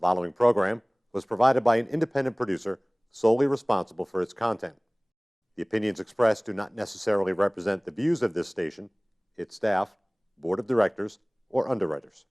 following program was provided by an independent producer solely responsible for its content. The opinions expressed do not necessarily represent the views of this station, its staff, board of directors, or underwriters.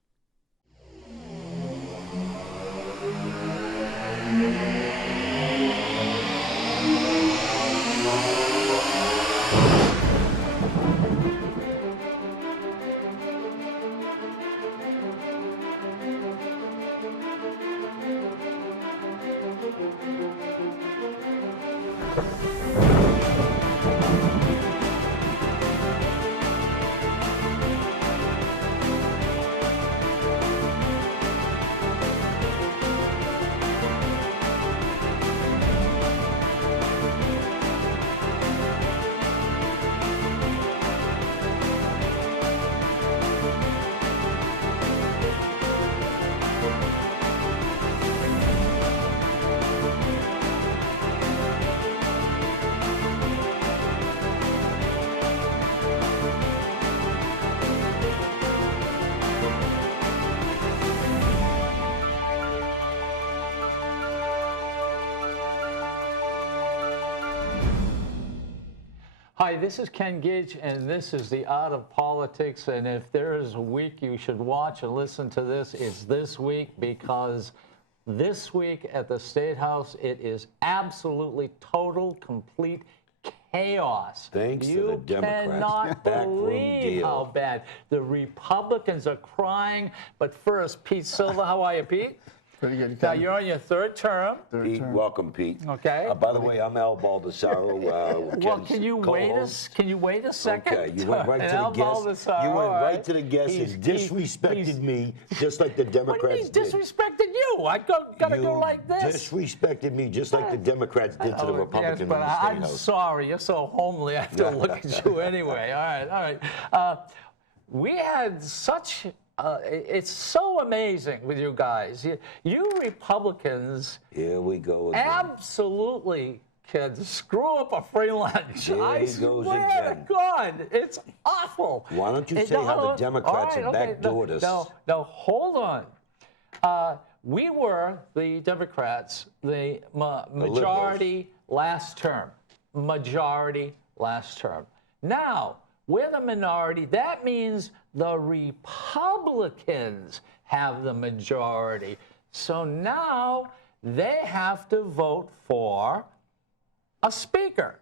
Hi, this is Ken Gidge, and this is The Art of Politics. And if there is a week you should watch and listen to this, it's this week, because this week at the State House, it is absolutely total, complete chaos. Thanks to the Democrats. You cannot believe how bad. The Republicans are crying. But first, Pete Silva, how are you, Pete? Pretty good. Now, you're on your third term. Pete, welcome, Pete. Okay. By the way, I'm Al Baldasaro. Well, can you wait a second? Okay, you went right to the guest. You went right to the guest and disrespected me, just like the Democrats did. What do you mean disrespected you? I gotta go like this. Disrespected me, just like the Democrats did to the Republicans in the State I'm House. sorry, you're so homely. I have to look at you anyway. All right. We had such. It's so amazing with you guys. You Republicans. Here we go again. Absolutely can screw up a free lunch. Here he goes again. To God, it's awful. Why don't you say how the Democrats have backdoored us? No, hold on. We were, the Democrats, the majority last term. Majority last term. Now, we're the minority. That means the Republicans have the majority. So now they have to vote for a speaker.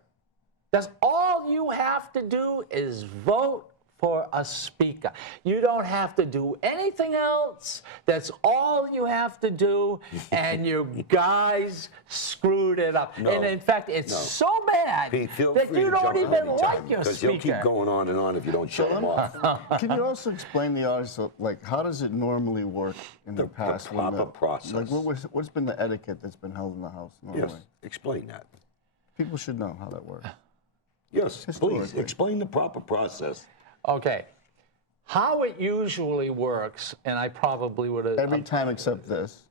That's all you have to do is vote for a speaker. You don't have to do anything else. That's all you have to do. And you guys screwed it up. No, and in fact, it's so bad Pete, that you don't even like your because speaker. he'll keep going on and on if you don't shut him off. Can you also explain the audience, like, how does it normally work in the past? The proper process. Like, what's been the etiquette that's been held in the House normally? Yes, explain that. People should know how that works. Yes, please, explain the proper process. Okay. How it usually works, and I probably would have... Every time except this.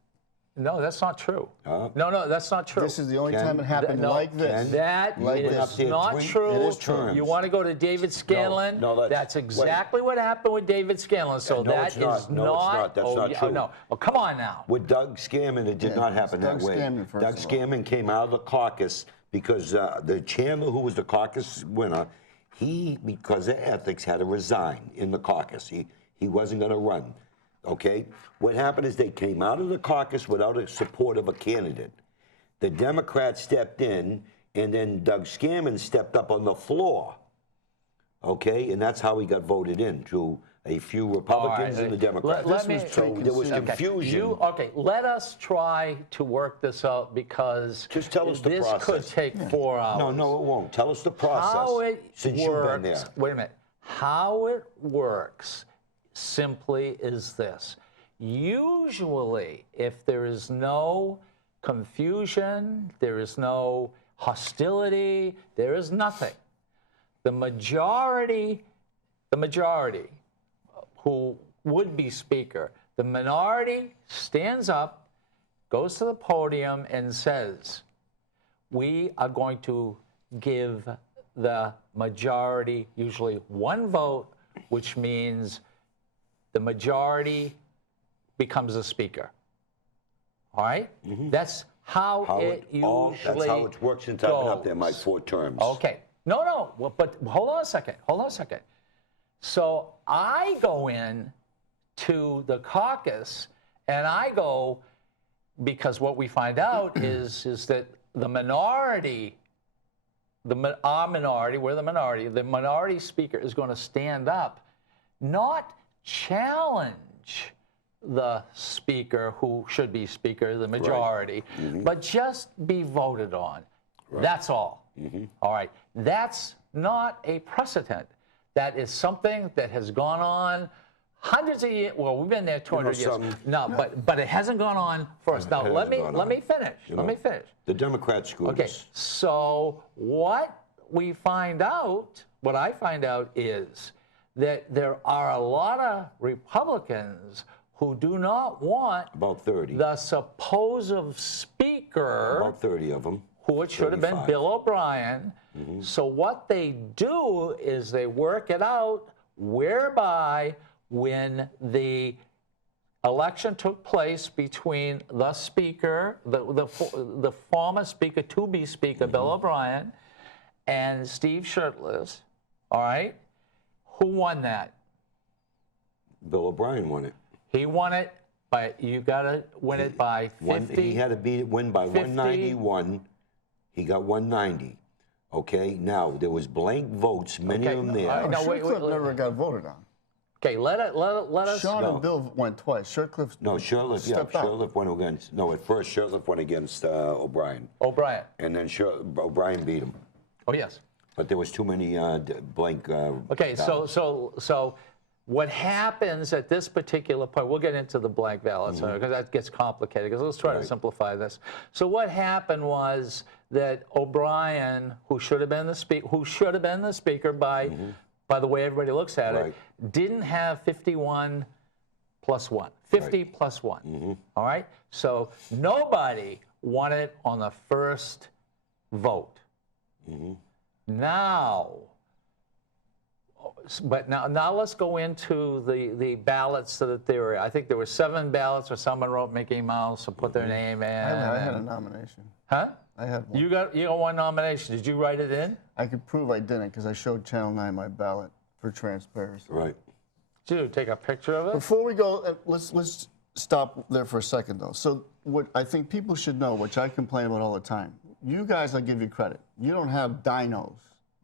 No, that's not true. No, that's not true. This is the only time it happened like this. That is not true. It is true. You want to go to David Scanlon? No, that's exactly what happened with David Scanlon. So no, that it's not. is No, it's not. That's not true. Oh, no. Oh, come on now. With Doug Scammon, it did not happen that way. Doug Scammon came out of the caucus because the chairman, who was the caucus winner, he, because of ethics, had to resign in the caucus. He wasn't going to run. Okay? What happened is they came out of the caucus without a support of a candidate. The Democrats stepped in, and then Doug Scammon stepped up on the floor. Okay? And that's how he got voted in, through a few Republicans and the Democrats. There was confusion. Okay, let us try to work this out, because just tell us the process. This could take 4 hours. No, it won't. Tell us the process. How it since works, you've been there. Wait a minute. How it works simply is this. Usually, if there is no confusion, there is no hostility, there is nothing, the majority who would be speaker, the minority stands up, goes to the podium, and says, we are going to give the majority usually one vote, which means the majority becomes a speaker. All right? That's how it usually That's how it works since I've been up there, my 4 terms. Okay. No. Well, but hold on a second. So I go in to the caucus, and I go because what we find out is that the minority, our minority, we're the minority speaker is going to stand up, not challenge the speaker who should be speaker, the majority, but just be voted on. Right. That's all. All right. That's not a precedent. That is something that has gone on hundreds of years. Well, we've been there 200 years. No, but it hasn't gone on for us. Now let me finish. Let me finish. The Democrats screwed us. So what I find out is that there are a lot of Republicans who do not want about 30 the supposed speaker. About 30 of them. Who it should have been Bill O'Brien. So what they do is they work it out whereby when the election took place between the speaker, the former speaker, to-be speaker, Bill O'Brien, and Steve Shirtless, all right, who won that? Bill O'Brien won it. He won it, but you got to win it by 50. He had to win by 191. He got 190. Okay, now there was blank votes, many of them there. No, Shirtcliffe never got voted on. Okay, let us. Shawn and Bill went twice. Shirtcliffe. No, Shirtcliffe went against. No, at first Shirtcliffe went against O'Brien. And then O'Brien beat him. Oh yes. But there was too many blank. Okay, so what happens at this particular point? We'll get into the blank ballots because that gets complicated. Because let's try to simplify this. So what happened was that O'Brien, who should have been the speaker by the way everybody looks at it, didn't have 51 plus 1, 50 plus 1. All right? So nobody won it on the first vote. Now let's go into the ballots that there were. I think there were 7 ballots where someone wrote Mickey Mouse and put their name in. I had a nomination. Huh? I had one. You got 1 nomination. Did you write it in? I could prove I didn't because I showed Channel 9 my ballot for transparency. Right. Did you take a picture of it? Before we go, let's stop there for a second though. So what I think people should know, which I complain about all the time, you guys, I give you credit. You don't have dinos,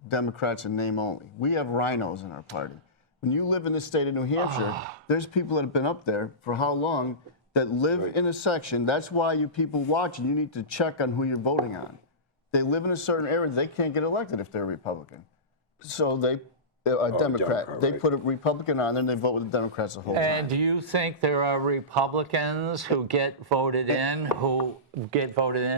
Democrats in name only. We have rhinos in our party. When you live in the state of New Hampshire, there's people that have been up there for how long that live in a section. That's why you people watching, you need to check on who you're voting on. They live in a certain area, they can't get elected if they're Republican. So they're a Democrat. They put a Republican on there and they vote with the Democrats the whole time. And do you think there are Republicans who get voted in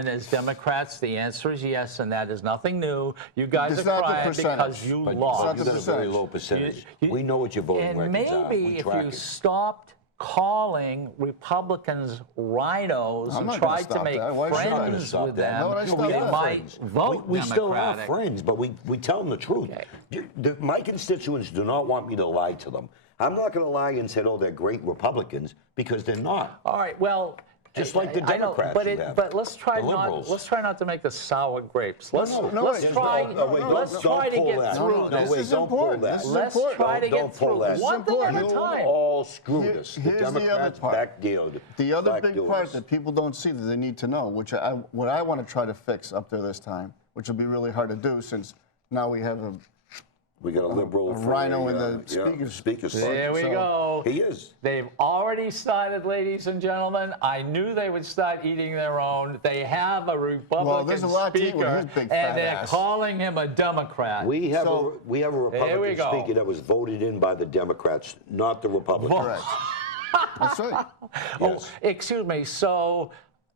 as Democrats? The answer is yes, and that is nothing new. You guys are crying because you lost. You got a very low percentage. We know what your voting records are. And maybe if you stopped calling Republicans rhinos and tried to make friends with them, they might vote We still are friends, but we tell them the truth. My constituents do not want me to lie to them. I'm not going to lie and say, oh, they're great Republicans, because they're not. All right, well, just like the Democrats. But let's try not to make the sour grapes. Let's try to get through this. This is important. Let's try to get through one thing at a time. You all screwed us. The Democrats backdoored. The other big part that people don't see that they need to know, what I want to try to fix up there this time, which will be really hard to do since now we have we got a liberal rhino in the speaker's There we go. He is. They've already started, ladies and gentlemen. I knew they would start eating their own. They have a Republican speaker, and they're calling him a Democrat. We have a Republican speaker that was voted in by the Democrats, not the Republicans. Correct. That's right. Yes. Oh, excuse me. So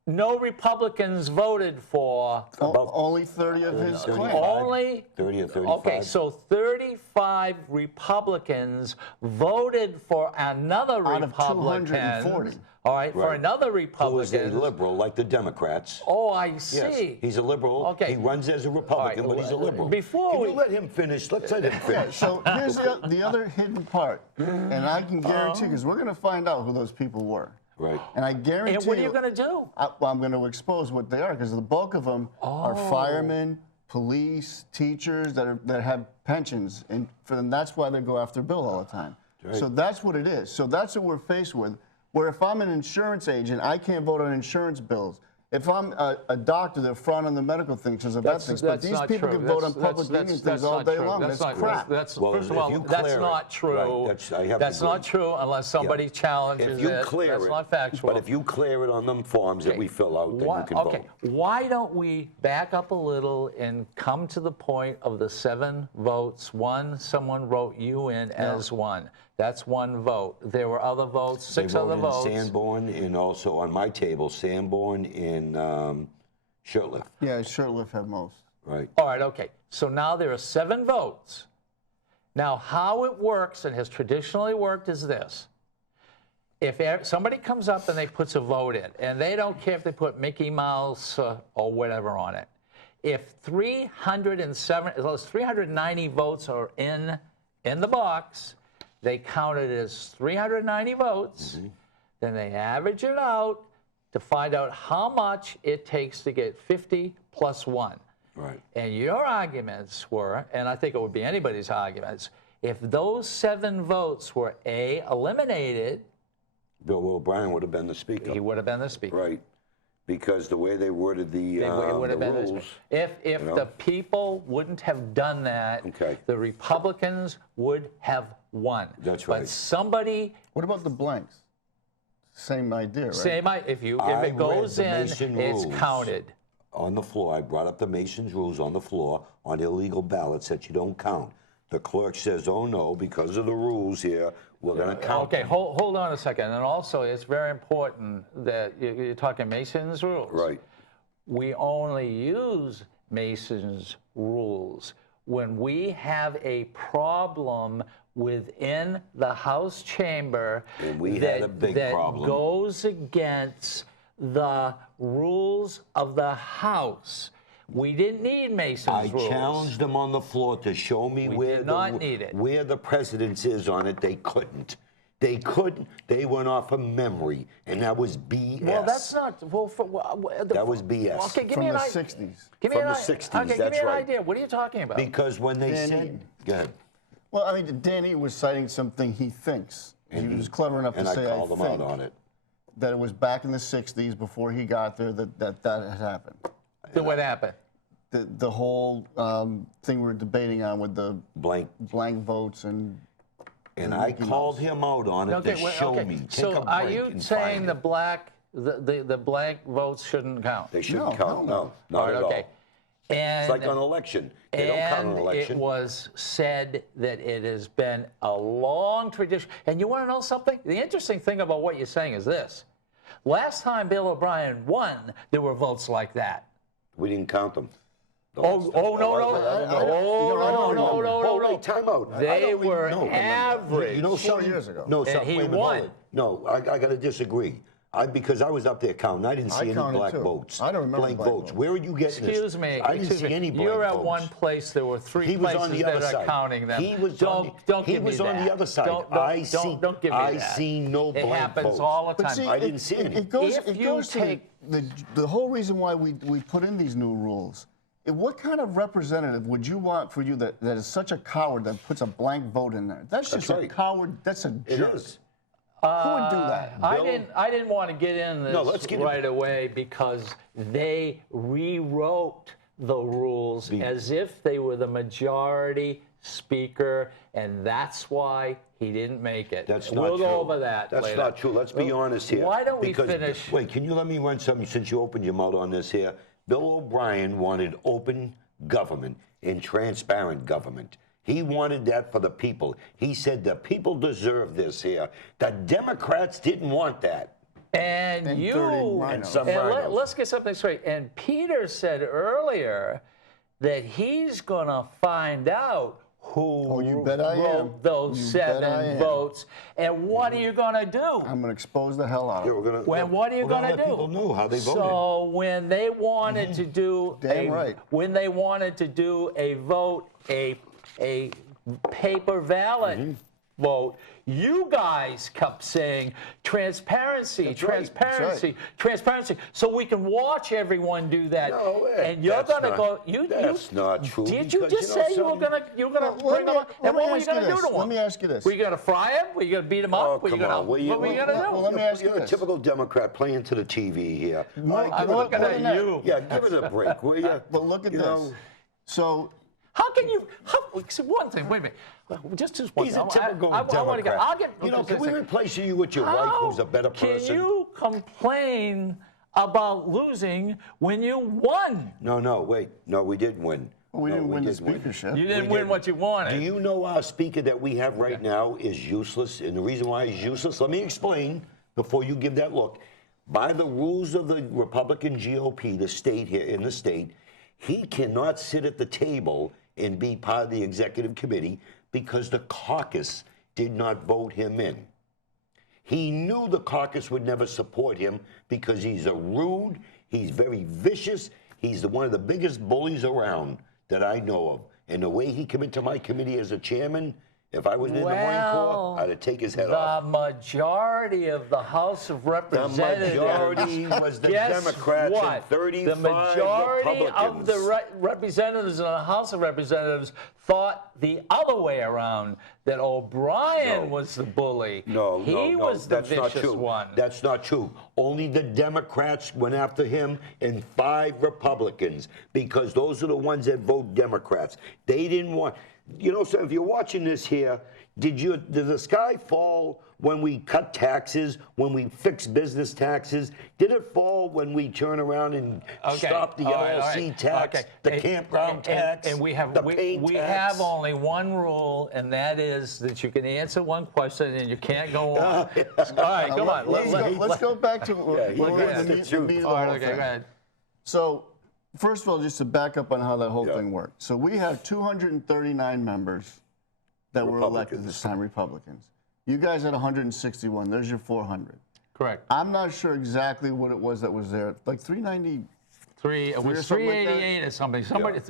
no Republicans voted for. Only 30 of his claims. Only 30 or 35. Okay, so 35 Republicans voted for another Republican. 240. All right, for another Republican. Who is a liberal, like the Democrats. Oh, I see. Yes, he's a liberal. Okay. He runs as a Republican, but he's a liberal. Can you let him finish? Let's let him finish. So here's the other hidden part, and I can guarantee, because we're going to find out who those people were. Right. And I guarantee And what are you going to do? Well, I'm going to expose what they are, because the bulk of them are firemen, police, teachers that have pensions, and for them, that's why they go after Bill all the time. Right. So that's what it is. So that's what we're faced with. Where if I'm an insurance agent, I can't vote on insurance bills. If I'm a doctor, they're front on the medical things because of ethics. But these people can vote on public union things all day long. That's crap. First of all, that's not true. That's not true unless somebody challenges it. That's not factual. But if you clear it on them forms that we fill out, then you can vote. Why don't we back up a little and come to the point of the 7 votes? One, someone wrote you in as one. That's 1 vote. There were other votes, 6 other votes. Sanborn, and also on my table, Sanborn and Shurtleff. Yeah, Shurtleff had most. Right. All right, okay. So now there are 7 votes. Now, how it works and has traditionally worked is this. If somebody comes up and they puts a vote in, and they don't care if they put Mickey Mouse or whatever on it, if 390 votes are in the box, they count it as 390 votes, then they average it out to find out how much it takes to get 50 plus 1. Right. And your arguments were, and I think it would be anybody's arguments, if those 7 votes were A, eliminated, Bill O'Brien would have been the speaker. he would have been the speaker. Right. Because the way they worded the rules. If the people wouldn't have done that, the Republicans would have won. That's right. But somebody. What about the blanks? Same idea, right? Same idea. If it goes in, it's counted. On the floor, I brought up the Mason's rules on the floor on illegal ballots that you don't count. The clerk says, "Oh no, because of the rules here, we're going to count." Okay, hold on a second. And also, it's very important that you're talking Mason's rules. Right. We only use Mason's rules when we have a problem within the House chamber and we had a big problem. Goes against the rules of the House. We didn't need Mason's rules. I challenged them on the floor to show me where the precedence is on it. They couldn't. They couldn't. They went off of memory, and that was BS. Well, that's not. That was BS. Okay, give from me the an 60s. Give me from the 60s. Okay, give me an idea. What are you talking about? Because when they said, go ahead. Well, I mean, Danny was citing something he thinks. And he was clever enough to say, I called him out on it. That it was back in the 60s before he got there that had happened. Then what happened? The whole thing we were debating on with the blank votes and I called him out on it to show me. So are you saying the blank votes shouldn't count? They shouldn't count. No, not at all. And it's like an election. They don't count an election. It was said that it has been a long tradition. And you want to know something? The interesting thing about what you're saying is this. Last time Bill O'Brien won, there were votes like that. We didn't count them. No. Time out. They were average. 4 years ago. No, and he won. No, I got to disagree. Because I was up there counting, I didn't see any black votes. I don't remember blank votes. Where are you getting this? Excuse me. I didn't see any blank votes. You're at one place. There were 3 places that are counting them. He was on the other side. Don't give me that. I seen no blank votes. It happens all the time. See, I didn't see any. It goes to the whole reason why we put in these new rules. What kind of representative would you want for you that is such a coward that puts a blank vote in there? That's just a coward. That's a jerk. It is. Who would do that? I didn't want to get in this right away because they rewrote the rules as if they were the majority speaker, and that's why he didn't make it. That's not true. We'll go over that later. That's not true. Let's be honest here. Why don't we finish? Wait, can you let me run something since you opened your mouth on this here? Bill O'Brien wanted open government and transparent government. He wanted that for the people. He said the people deserve this here. The Democrats didn't want that. And let's get something straight. And Peter said earlier that he's going to find out who wrote those 7 votes. And what are you going to do? I'm going to expose the hell out of them. What are you going to do? Let people know how they voted. So when they wanted to do when they wanted to do a vote, a paper ballot, vote, you guys kept saying transparency, transparency, transparency, so we can watch everyone do that. No, and you're gonna go. That's not true. Did you just say you were gonna bring them up? And what were you gonna do to them? Let me ask you this. Were you gonna fry them? Were you gonna beat them up? Oh, What were you come gonna do? Well, let me ask you You're a this. typical Democrat playing to the TV here. I'm looking at you. Yeah, give it a break, will you? But look at You this. know? So How can you? One thing. Wait a minute. Just one He's thing. a typical I wanna Democrat. I'll get. You know, can just we a second. replace you with your wife, who's a better person? Can you complain about losing when you won? No, wait. No, we did win. we didn't win the did win. speakership. You didn't We win did. what you wanted. Do you know our speaker that we have right now is useless? And the reason why he's useless, let me explain before you give that look. By the rules of the Republican GOP, the state here in the state, he cannot sit at the table and be part of the executive committee because the caucus did not vote him in. He knew the caucus would never support him because he's a rude, he's very vicious, he's one of the biggest bullies around that I know of. And the way he came into my committee as a chairman, if I was in the Marine Corps, I'd have taken his head off. The majority of the House of Representatives. The majority was the guess Democrats what? and 35 The majority of the Republicans. representatives in the House of Representatives thought the other way around, that O'Brien No. was the bully. No, he no, was the that's not vicious true. one. That's not true. Only the Democrats went after him and 5 Republicans because those are the ones that vote Democrats. They didn't want. You know, so if you're watching this here, did the sky fall when we cut taxes, when we fixed business taxes? Did it fall when we turn around and stop the LLC tax, the campground tax, and we have the paint we tax? have only one rule, and that is that you can answer one question and you can't go on. All right, come on. Let's go back to the the truth. meat of the All right, whole okay, thing. go ahead. So, first of all, just to back up on how that whole thing worked. So we have 239 members that were elected this time, Republicans. You guys had 161. There's your 400. Correct. I'm not sure exactly what it was that was there. Like 390. It was or something like that? 388 or something. Somebody,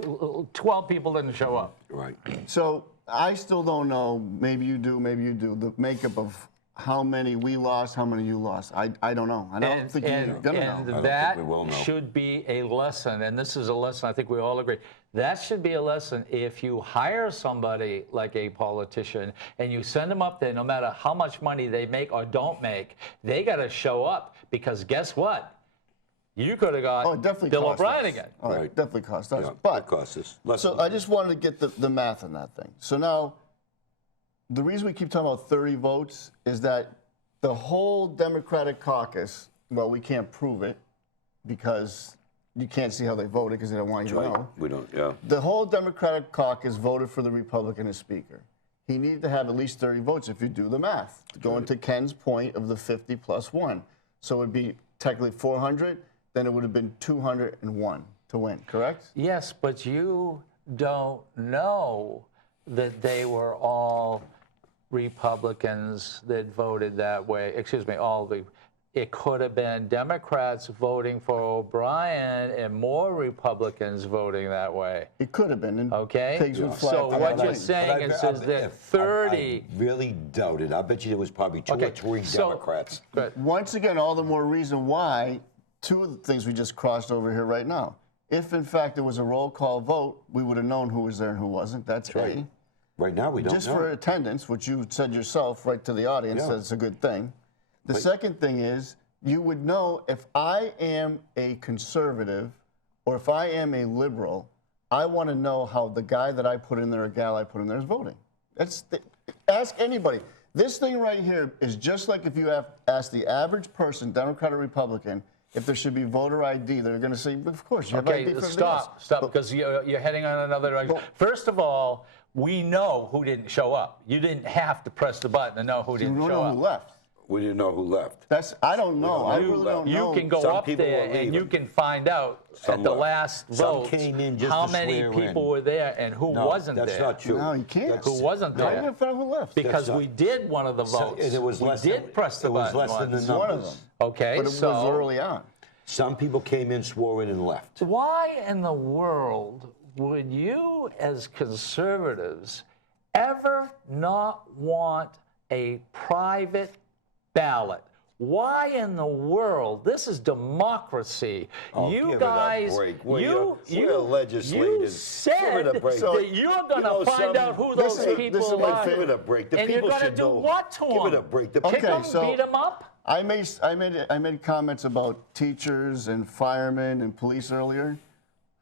12 people didn't show up. Right. So I still don't know. Maybe you do. Maybe you do. The makeup of how many we lost, how many you lost. I don't know. I don't think you're gonna know. And think that we will know. should be a lesson, and this is a lesson I think we all agree. That should be a lesson. If you hire somebody like a politician and you send them up there, no matter how much money they make or don't make, they got to show up, because guess what? You could have got it definitely Bill cost O'Brien us. again. Oh, Right. it definitely cost us. Yeah, But it costs us. Less so than- I just wanted to get the math on that thing. So now, the reason we keep talking about 30 votes is that the whole Democratic caucus, well, we can't prove it because you can't see how they voted because they don't want you to Right. know. We don't, yeah. The whole Democratic caucus voted for the Republican as Speaker. He needed to have at least 30 votes if you do the math, going to Ken's point of the 50 plus 1. So it would be technically 400, then it would have been 201 to win, correct? Yes, but you don't know that they were all Republicans that voted that way. Excuse me, it could have been Democrats voting for O'Brien and more Republicans voting that way. It could have been. And Okay? pigs would fly So up what the you're lane. saying is that 30. I really doubt it. I bet you there was probably 2 or 3 so- Democrats. But Once again, all the more reason why 2 of the things we just crossed over here right now. If in fact it was a roll call vote, we would have known who was there and who wasn't. That's right. A. Right now, we don't Just know. for attendance, which you said yourself right to the audience, Yeah. that's a good thing. The second thing is you would know if I am a conservative or if I am a liberal, I want to know how the guy that I put in there, a gal I put in there, is voting. Ask anybody. This thing right here is just like if you have asked the average person, Democrat or Republican, if there should be voter ID, they're going to say, of course, you have ID for everything else. stop, because you're heading on another direction. First of all, we know who didn't show up. You didn't have to press the button to know who You didn't don't show know up. who left. We didn't know who left. I don't know. I really don't know. You can go Some up people there were and you leaving. can find out Some at the left. last Some vote came in just how to many swear people in. were there and who No, wasn't that's there. not true. No, you can't. Who wasn't How are you there? going to find out who left? Because not- we did one of the So- votes. and it was we less did than, press the it was button less than the once. numbers. One of them. Okay, But it so was early on. Some people came in, swore in, and left. why in the world would you, as conservatives, ever not want a private ballot. Why in the world? This is democracy. Oh, you give guys, it a break. we're legislators. You said that you're going to find out who those people are. Give it a break. The and you're people going to should do know. what to them? Give it a break. The Kick people. them, beat them up? I made comments about teachers and firemen and police earlier.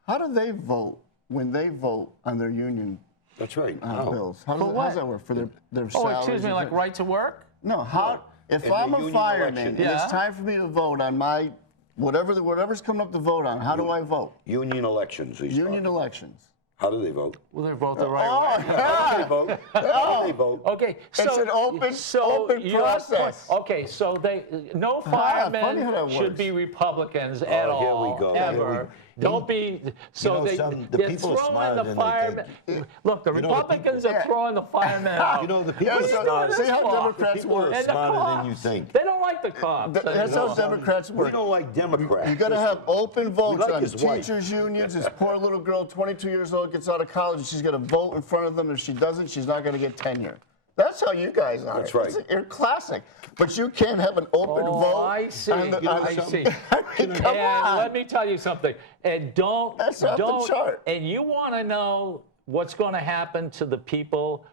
How do they vote when they vote on their union That's right. bills? How does that work for their Oh, salaries? excuse me, like right to work? No, how? If I'm a fireman and it's time for me to vote on my whatever's coming up to vote on, how do I vote? Union elections. Union elections. How do they vote? Well, they vote the right way. How do they vote? How do they vote? Okay, so It's an open process. Okay, so no funny how that firemen should works. be Republicans at all. Here we go. Ever. Don't be. So the they're people are throwing smarter the than they firemen. Look, the You know, the Republicans people- are throwing the firemen out. You know, the people What are are you smarter. doing this See how for? Democrats People are work. And the smarter than cops, you think. They don't like the cops. That's how anymore. Democrats work. We don't like Democrats. You got to have open votes like on his wife. teachers' unions. This poor little girl, 22 years old, gets out of college, and she's going to vote in front of them. If she doesn't, she's not going to get tenure. That's how you guys are. That's right. You're classic. But you can't have an open vote. I see. on the- on I the- see. I mean, come And on. let me tell you something. And That's off the chart. And you want to know what's going to happen to the people,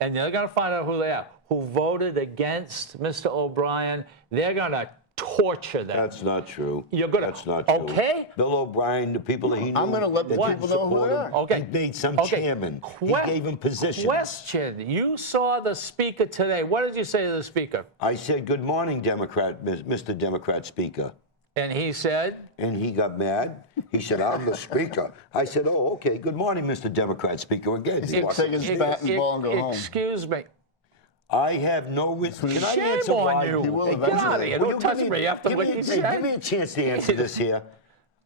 and they're going to find out who they are, who voted against Mr. O'Brien. They're going to torture them. That's not true. You're gonna- That's not true. okay. Bill O'Brien, the people that he knew. I'm gonna let the that people didn't know who support they him, are. Okay. He made some Okay. chairman. He gave him positions. Question. You saw the speaker today. What did you say to the speaker? I said, "Good morning, Democrat, Mr. Democrat Speaker." And he said, And he got mad. He said, "I'm the speaker." I said, "Oh, okay. Good morning, Mr. Democrat Speaker." Again, he walked take his bat and ball and go home. excuse me. I have no reason. Can I Shame answer on why? you. He will Get out of eventually. here. Will Don't you touch give me after give what me- you hey, said. Give me a chance to answer this here.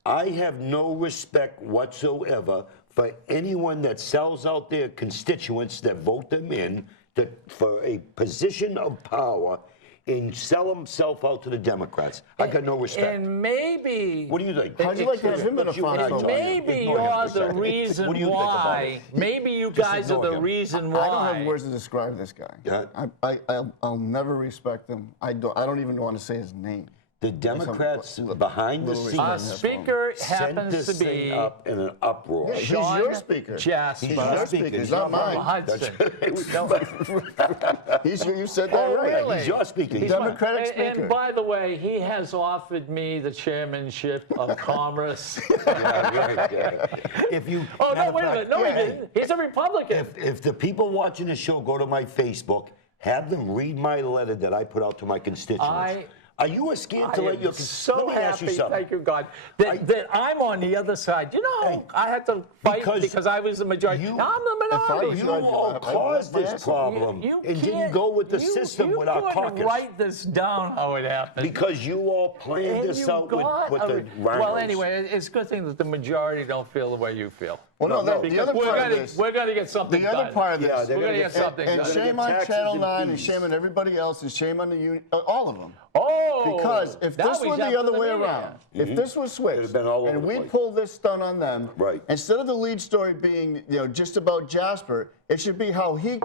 I have no respect whatsoever for anyone that sells out their constituents that vote them in for a position of power and sell himself out to the Democrats. I got no respect. And maybe. What do you think? How'd you like to have him in a But you and I foxhole? talk. Maybe Ignore him you're for a the second. reason What do you think about why. it? Maybe you Just guys are ignore the him. reason why. I don't have words to describe this guy. Yeah. I'll never respect him. I don't even want to say his name. The Democrats behind the little scenes Our speaker sent happens this to thing be up in an uproar. Yeah, he's Shawn your speaker. Jasper. He's He's your your speaker. speaker. He's not mine. Hudson. You said that Oh, right. really? He's your speaker. He's Democratic and speaker. by the way, he has offered me the chairmanship of Commerce. If you, Oh, no, matter of wait a fact, minute. No, he didn't. He's a Republican. If the people watching the show go to my Facebook, have them read my letter that I put out to my constituents. Are you scared to let your? so Let me ask happy, you something. thank you, God, that I'm on the other side. You know, Hey, I had to fight because because I was the majority. you- Now I'm the If I minority. was You all caused this problem and didn't go with the system with our You caucus. couldn't write this down how it happened. Because you all planned And this you out got with a- the rhinos. Well, anyway, it's a good thing that the majority don't feel the way you feel. Well, no, No, the Because other part of this. we're going to get something The other done. part of this. Yeah, they're We're gonna going to get something And done. They're shame gonna on get Channel taxes 9 and and fees. shame on everybody else and shame on the union, all of them. Oh! Because if now this he's were the after other way media. around, if this was switched, It'd have been all over and the we place. pulled this stunt on them, Right. instead of the lead story being just about Jasper, it should be how he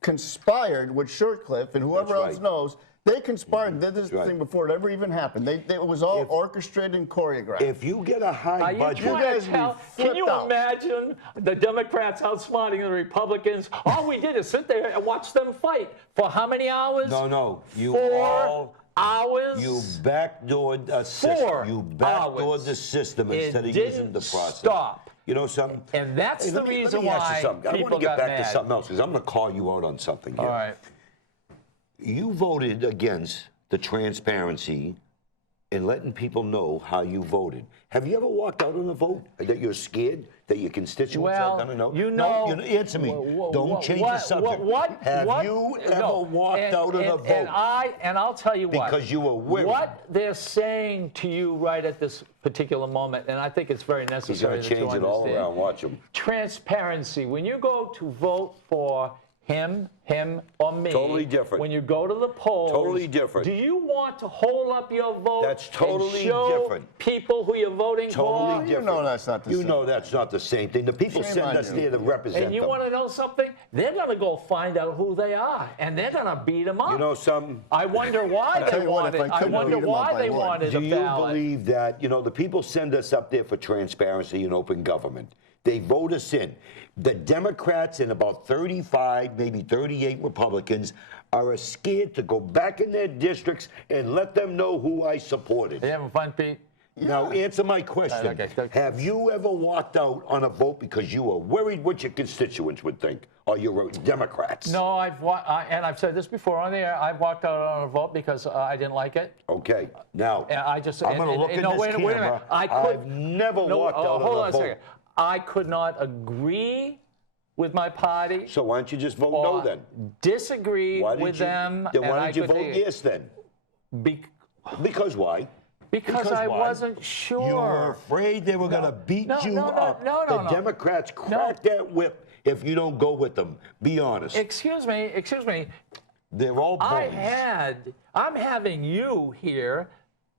conspired with Shurtleff and whoever That's else right. knows. They conspired, did this right. thing before it ever even happened. It was all orchestrated and choreographed. If you get a high Are you budget, trying guys to be tell? Can you flipped out. imagine the Democrats outsmarting the Republicans? All we did is sit there and watch them fight for how many hours? no, you 4 hours. you backdoored a system. 4 You backdoored hours. the system It instead of didn't using the process. stop. You know something? And that's the let me reason ask you why something. I want people to get got back mad. to something else because I'm going to call you out on something here. All right. You voted against the transparency and letting people know how you voted. Have you ever walked out on a vote that you're scared that your constituents are going to know? you know. No, answer me. Don't change the subject. Have you ever walked out on a vote? And I'll tell you what. Because you were worried. What they're saying to you right at this particular moment, and I think it's very He's necessary going to that change you it all understand. around. Watch him. Transparency. When you go to vote for him, or me. Totally different. When you go to the polls. Totally different. Do you want to hold up your vote That's totally and show different. people who you're voting Totally for? different. You know that's not the same. You know that's not the same thing. The people Shame send on us you. there to represent And you them. want to know something? They're going to go find out who they are, and they're going to beat them up. You know something? I wonder why tell they you what, if wanted. I I couldn't wonder beat 'em up, why I they would. wanted Do a you ballot. believe that, the people send us up there for transparency and open government? They vote us in. The Democrats and about 35, maybe 38 Republicans are scared to go back in their districts and let them know who I supported. You having fun, Pete? Now, answer my question. Okay. Have you ever walked out on a vote because you were worried what your constituents would think, or your Democrats? No, and I've said this before on the air. I've walked out on a vote because I didn't like it. Okay. Now, And I just. I'm going to look in this wait a minute. camera. I've never walked out hold on on a a vote. second. I could not agree with my party. So why don't you just vote or no then? Disagree Why did with you, them. Then why and did you I could vote say- yes then? Be- Because why? because I why? wasn't sure. You were afraid they were going to beat No, you no, no, up. no, no, the no. Democrats crack that whip if you don't go with them. Be honest. Excuse me. They're all bullies. I'm having you here,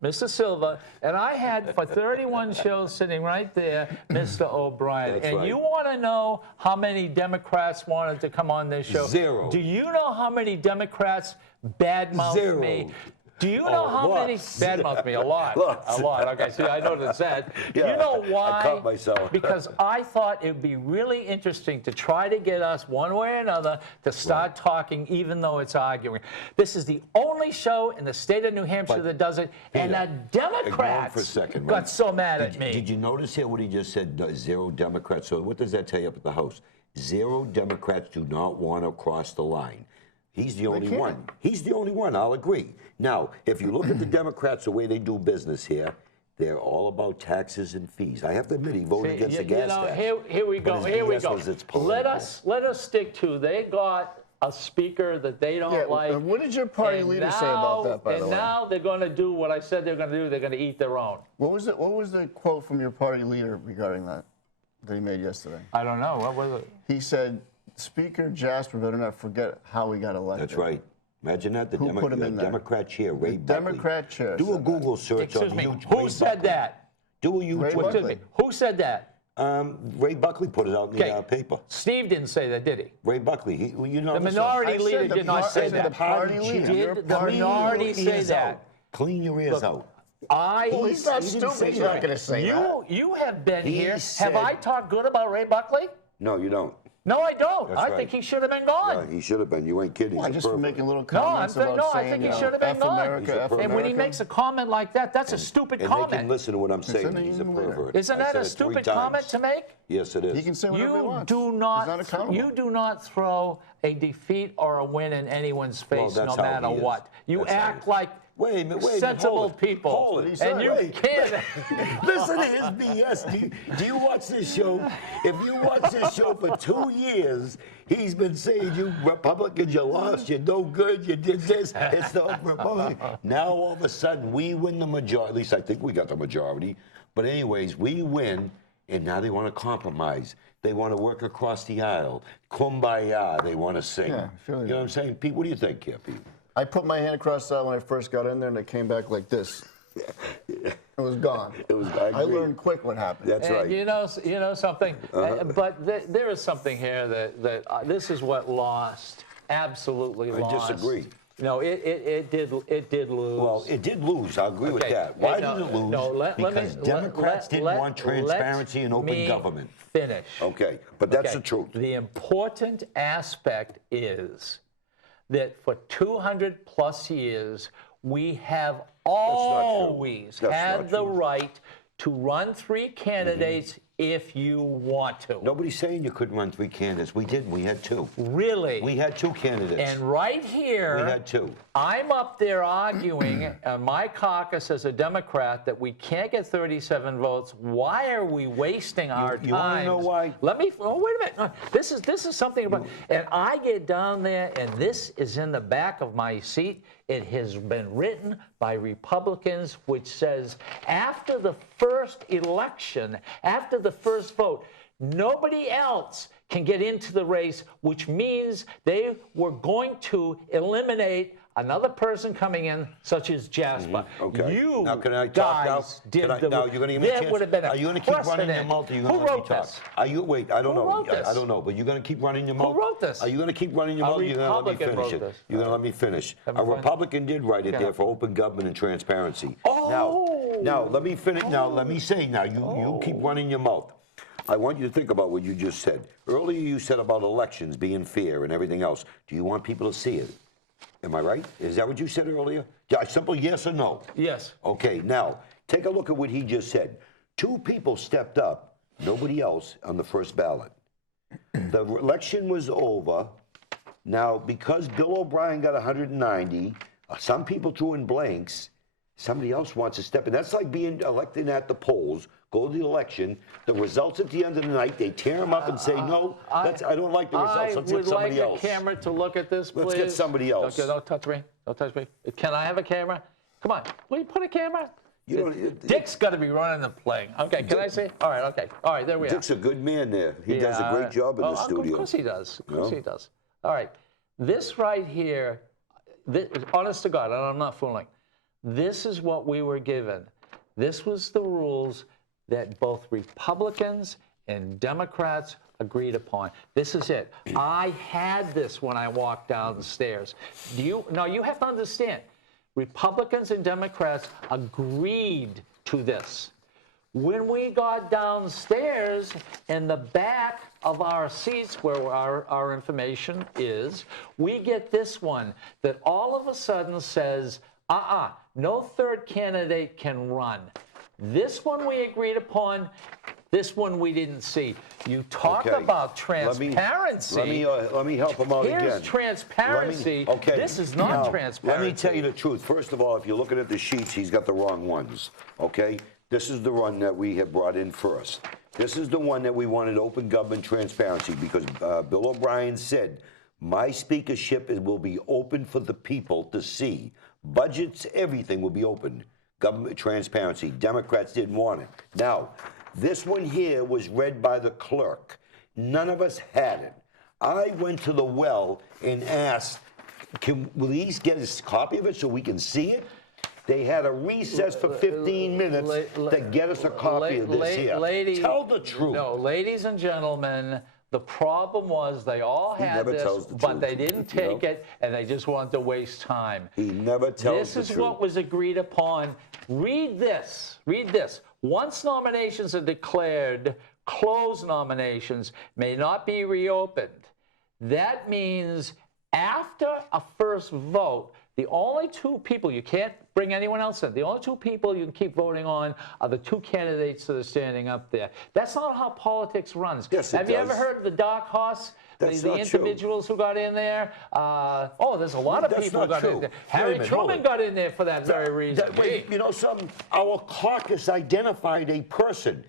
Mr. Silva, and I had for 31 shows sitting right there, Mr. O'Brien. That's and right. you want to know how many Democrats wanted to come on this show? Zero. Do you know how many Democrats badmouthed me? Do you know how many badmouthed me? A lot. Lots. A lot. Okay, see, I noticed that. Yeah, you know why? I caught myself. Because I thought it would be really interesting to try to get us one way or another to start talking, even though it's arguing. This is the only show in the state of New Hampshire that does it, and the Ignore him Democrats for a second, got right? so mad at me. Did you notice here what he just said? Zero Democrats. So what does that tell you up at the House? Zero Democrats do not want to cross the line. He's the only can't. one. He's the only one. I'll agree. Now, if you look at the Democrats, the way they do business here, they're all about taxes and fees. I have to admit, he voted against the gas tax. Here we go. But his Here we BS go. was it's Let political. us stick to. They got a speaker that they don't Yeah, like. and what did your party and leader say about that, by the And way? now they're going to do what I said they're going to do. They're going to eat their own. What was the quote from your party leader regarding that he made yesterday? I don't know. What was it? He said, Speaker Jasper better not forget how he got elected. That's right. Imagine that, the Who put him in there? Democrat chair, Ray Buckley. Democrat chair Do a said Google search Excuse on me. YouTube. Who Ray said Buckley. that? Do a YouTube. Ray Excuse Buckley. me. Who said that? Ray Buckley put it out in the Okay. paper. Steve didn't say that, did he? Ray Buckley. You know The minority leader did not say The that. party leader. Did Your the party minority Clean say your ears that? out. Clean your ears out. Well, he's not He didn't stupid. say He's not that. going to say that. You have been He here. said- Have I talked good about Ray Buckley? No, you don't. No, I don't. That's I right. think he should have been gone. Yeah, he should have been. You ain't kidding. Why, He's a just for pervert. making little No, comments about I saying, think he you know, should have been F gone. America, F And when he America. makes a comment like that, that's a stupid And they can comment. listen to what I'm saying. in the He's a email. pervert. Isn't I that said a it 3 stupid times. comment to make? Yes, it is. He can say whatever he You wants. do He's not not. accountable. You do not throw a defeat or a win in anyone's face, that's no how matter he is. what. You That's how act he is. like Wait a minute, sensible hold it. people, Hold it. and you Wait. can't. Listen to his BS. Do you watch this show? If you watch this show for 2 years, he's been saying you Republicans, you lost, you're no good, you did this. It's the Republican. Now all of a sudden we win the majority. At least I think we got the majority. But anyways, we win, and now they want to compromise. They want to work across the aisle. Kumbaya, they want to sing. Yeah, I feel you know what I'm saying? Pete, what do you think here, Pete? I put my hand across that when I first got in there, and it came back like this. It was gone. It was. I agree. learned quick what happened. That's right. And you know something, but there is something here that this is what lost, absolutely I lost. disagree. No, it did lose. Well, it did lose. I agree with Okay. that. Why Hey, no, did it lose? no, let me- Because Democrats didn't want transparency and open me government. Finish. Okay, but that's Okay. the truth. The important aspect is that for 200 plus years, we have always That's had not the true. right to run 3 candidates if you want to. Nobody's saying you couldn't run 3 candidates. We didn't. We had 2. Really? We had 2 candidates. And right here, We had 2. I'm up there arguing my caucus as a Democrat that we can't get 37 votes. Why are we wasting our time? You wanna know why? Let me. Oh, wait a minute. No, this is something about. And I get down there, and this is in the back of my seat. It has been written by Republicans, which says after the first election, after the first vote, Nobody else can get into the race, which means they were going to eliminate another person coming in, such as Jasper. Okay. You now, can I talk guys now? did Now, the. you're going to give me a There chance. would have been a Are you going to keep running your precedent. mouth? Or are you Who going to let me wrote talk? this? Are you? Wait, I don't Who know. wrote this? I don't know. But you're going to keep running your mouth. Who wrote this? Are you going to keep running your A mouth? Or you're going to let me Republican finish wrote it. this. You're going to let me finish. A fun? Republican did write it there for open government and transparency. Now, let me finish. Now, let me say. Now, you keep running your mouth. I want you to think about what you just said. Earlier, you said about elections being fair and everything else. Do you want people to see it? Am I right? Is that what you said earlier? Yeah, simple yes or no? Yes. Okay, now, take a look at what he just said. 2 people stepped up, nobody else, on the first ballot. The election was over. Now, because Bill O'Brien got 190, some people threw in blanks. Somebody else wants to step in. That's like being elected at the polls, go to the election, the results at the end of the night, they tear them up and say, no, I don't like the results, let's get somebody else. I would like a camera to look at this, please. Let's get somebody else. Okay, don't touch me. Don't touch me. Can I have a camera? Come on. Will you put a camera? Dick's got to be running the play. Okay, can I see? All right, okay. All right, there we are. Dick's a good man there. He does a great job in the studio. Of course he does. Of course he does. All right. This right here, honest to God, and I'm not fooling, this is what we were given. This was the rules that both Republicans and Democrats agreed upon. This is it. I had this when I walked down the stairs. Now, you have to understand, Republicans and Democrats agreed to this. When we got downstairs in the back of our seats where our information is, we get this one that all of a sudden says, no third candidate can run. This one we agreed upon. This one we didn't see. You talk about transparency. Let me help him out again. Here's transparency. This is not transparency. Let me tell you the truth. First of all, if you're looking at the sheets, he's got the wrong ones. Okay? This is the one that we have brought in first. This is the one that we wanted open government transparency because Bill O'Brien said, my speakership will be open for the people to see. Budgets, everything will be open. Government transparency. Democrats didn't want it. Now, this one here was read by the clerk. None of us had it. I went to the well and asked, will he get a copy of it so we can see it? They had a recess for 15 minutes to get us a copy of this here. Tell the truth. No, ladies and gentlemen, the problem was they all had this, but they didn't take it, and they just wanted to waste time. He never tells the truth. This is what was agreed upon. Read this. Read this. Once nominations are declared, closed nominations may not be reopened. That means after a first vote, the only 2 people, you can't bring anyone else in, the only 2 people you can keep voting on are the 2 candidates that are standing up there. That's not how politics runs. Yes, it Have you ever heard of the dark horse? The individuals who got in there? There's a lot of people who got in there. Harry Truman got in there for that very reason. You know something? Our caucus identified a person.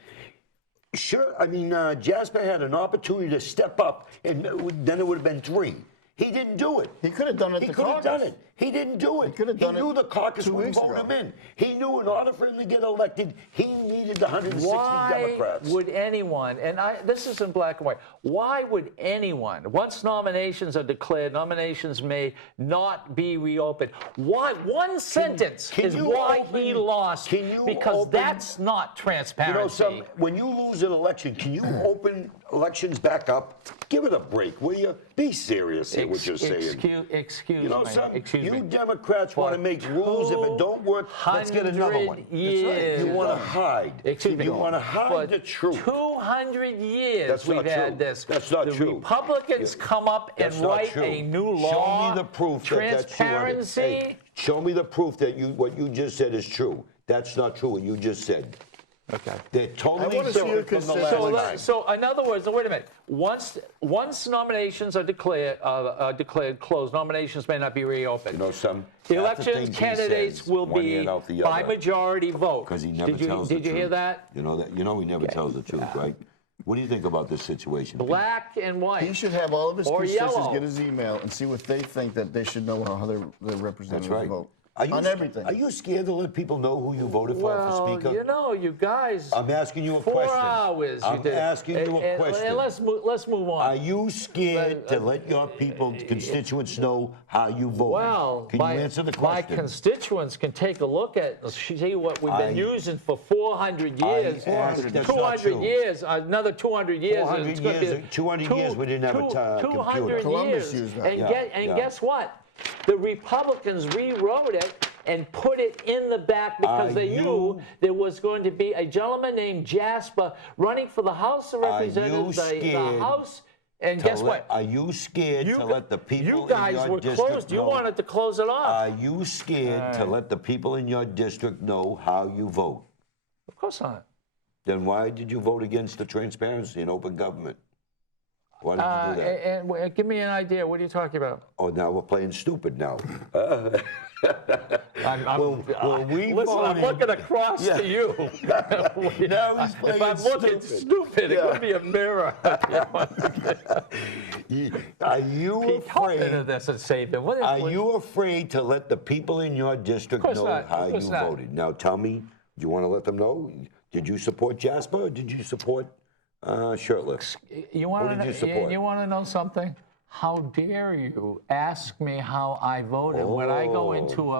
Sure, I mean, Jasper had an opportunity to step up, and then it would have been 3. He didn't do it. He could have done it. He could have done it. He didn't do it. He knew the caucus would vote him in. He knew in order for him to get elected, he needed the 160 Democrats. Why would anyone, and this is in black and white, why would anyone, once nominations are declared, nominations may not be reopened? Why? One sentence is why he lost, because that's not transparency. You know, when you lose an election, can you open elections back up? Give it a break, will you? Be serious here, what you're saying. Excuse you know, me. You Democrats want to make rules. If it don't work, let's get another one. Years. You want to hide. You want to hide the truth. 200 years we've had this. That's not true. The Republicans come up and write a new law. Show me the proof transparency. That that's true. Hey, show me the proof that what you just said is true. That's not true what you just said. Okay. They're totally different from the last time. So in other words, wait a minute. Once nominations are declared closed, nominations may not be reopened. You know, some election candidates will be by majority vote. Because he never tells the truth. Did you hear that? You know that. You know he never tells the truth, right? What do you think about this situation? Black and white. He should have all of his or constituents yellow. get his email and see what they think that they should know how their representatives vote. on everything. Are you scared to let people know who you voted for Speaker? You know, you guys. I'm asking you a 4 question. hours. I'm asking you a question. And let's move on. Are you scared to let your people, constituents, know how you vote? Well, can you answer the question? My constituents can take a look at, see what we've been using for 400 years. 200 years, another 200 years. 200 years we didn't have a 200 computer. years. And guess what? The Republicans rewrote it and put it in the back because they knew there was going to be a gentleman named Jasper running for the House of Representatives, the House. And guess what? Are you scared to let the people you guys in your were district closed. You know? wanted to close it off. Are you scared to let the people in your district know how you vote? Of course not. Then why did you vote against the transparency in open government? Why did you do that? And give me an idea. What are you talking about? Oh, now we're playing stupid now. I'm voted, looking across to you. Now he's playing if I'm looking stupid, it could be a mirror. Are you afraid? This and save him. Are you afraid to let the people in your district know how you voted? Now tell me, do you want to let them know? Did you support Jasper or did you support Shirtless? You want to know something? How dare you ask me how I voted when I go into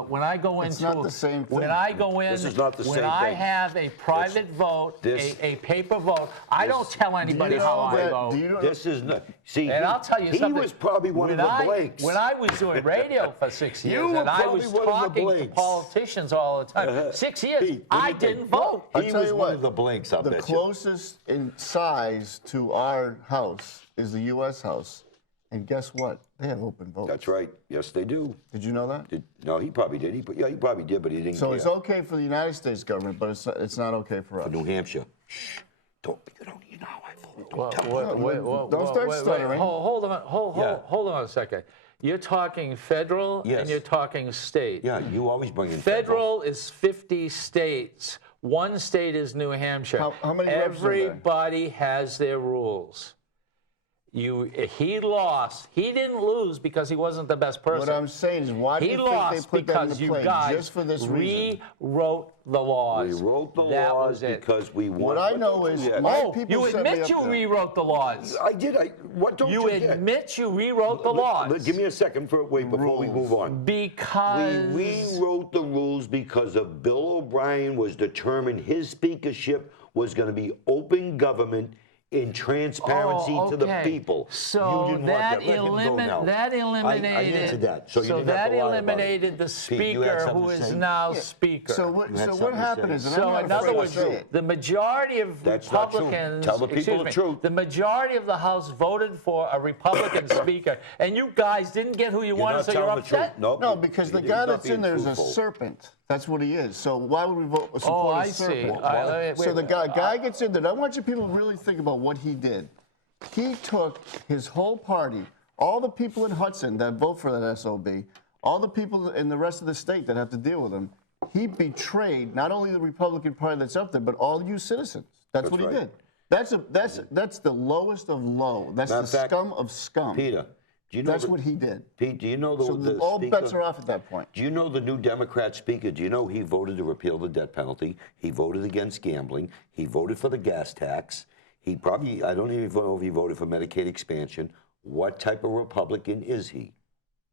It's not the same thing. When I go in, This is not the same when I thing. have a private vote, a paper vote, I don't tell anybody how I vote. This is not. See, and I'll tell you something. He was probably one of the Blakes. When I was doing radio for 6 years and I was talking to politicians all the time, 6 years, Pete, I didn't vote. He was one of the Blakes, I bet you. The closest in size to our house is the U.S. House. And guess what? They have open votes. That's right. Yes, they do. Did you know that? No, he probably did. He probably did, but he didn't. So it's okay for the United States government, but it's not okay for us. For New Hampshire. Shh. You know how I vote. Don't start stuttering. Hold on a second. You're talking federal and you're talking state. Yeah, you always bring in federal. Is 50 states. One state is New Hampshire. How many reps are there? Everybody has their rules. He lost. He didn't lose because he wasn't the best person. What I'm saying is, why do you think they put that in the play? Just for this reason. Rewrote the laws. We wrote the laws because we want. What I know is, you admit you rewrote the laws. I did. What don't you admit you rewrote the laws? Give me a second before we move on. Because we rewrote the rules because of Bill O'Brien was determined his speakership was going to be open government in transparency to the people. So you didn't want that. That eliminated. I answered that. So that eliminated the speaker who is now speaker. So what happened is, so in other words, the majority of Republicans, tell the people the truth. The majority of the House voted for a Republican speaker, and you guys didn't get who you wanted, so you're upset. No, because the guy that's in there is a serpent. That's what he is. So why would we support a serpent? So the guy gets in there. I want you people to really think about what he did. He took his whole party, all the people in Hudson that vote for that SOB, all the people in the rest of the state that have to deal with him. He betrayed not only the Republican Party that's up there, but all you citizens. That's what he did. That's the lowest of low. That's the scum of scum. Peter. Do you know That's what he did. Pete, do you know the all speaker, bets are off at that point. Do you know the new Democrat speaker? Do you know he voted to repeal the death penalty? He voted against gambling. He voted for the gas tax. He probably, I don't even know if he voted for Medicaid expansion. What type of Republican is he?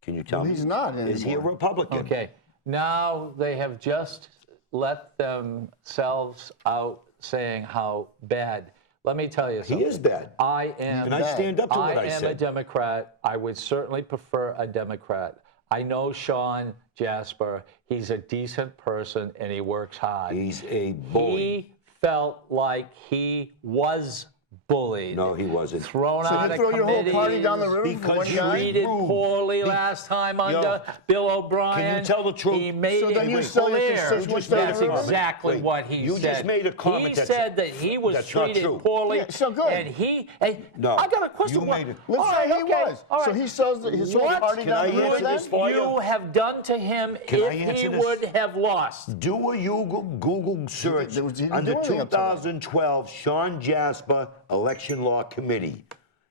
Can you tell me? He's not anymore. Is he a Republican? Okay. Now they have just let themselves out saying how bad. Let me tell you something. He is bad. I am. Can I stand up to what I am said? a Democrat. I would certainly prefer a Democrat. I know Shawn Jasper. He's a decent person and he works hard. He's a bully. He felt like he was bullied. No, he wasn't. Thrown out of throw your whole party down the river because you treated poorly last time under Bill O'Brien. Can you tell the truth? He made so then it you sell your clear. constituents That's exactly what he said. You just made a comment. He said that he was treated poorly. Yeah, so good. And no, I got a question. You made it. Let's say he was. So he sells his whole party down the river. What would you have done to him if he would have lost? Do a Google search under 2012 Shawn Jasper election law committee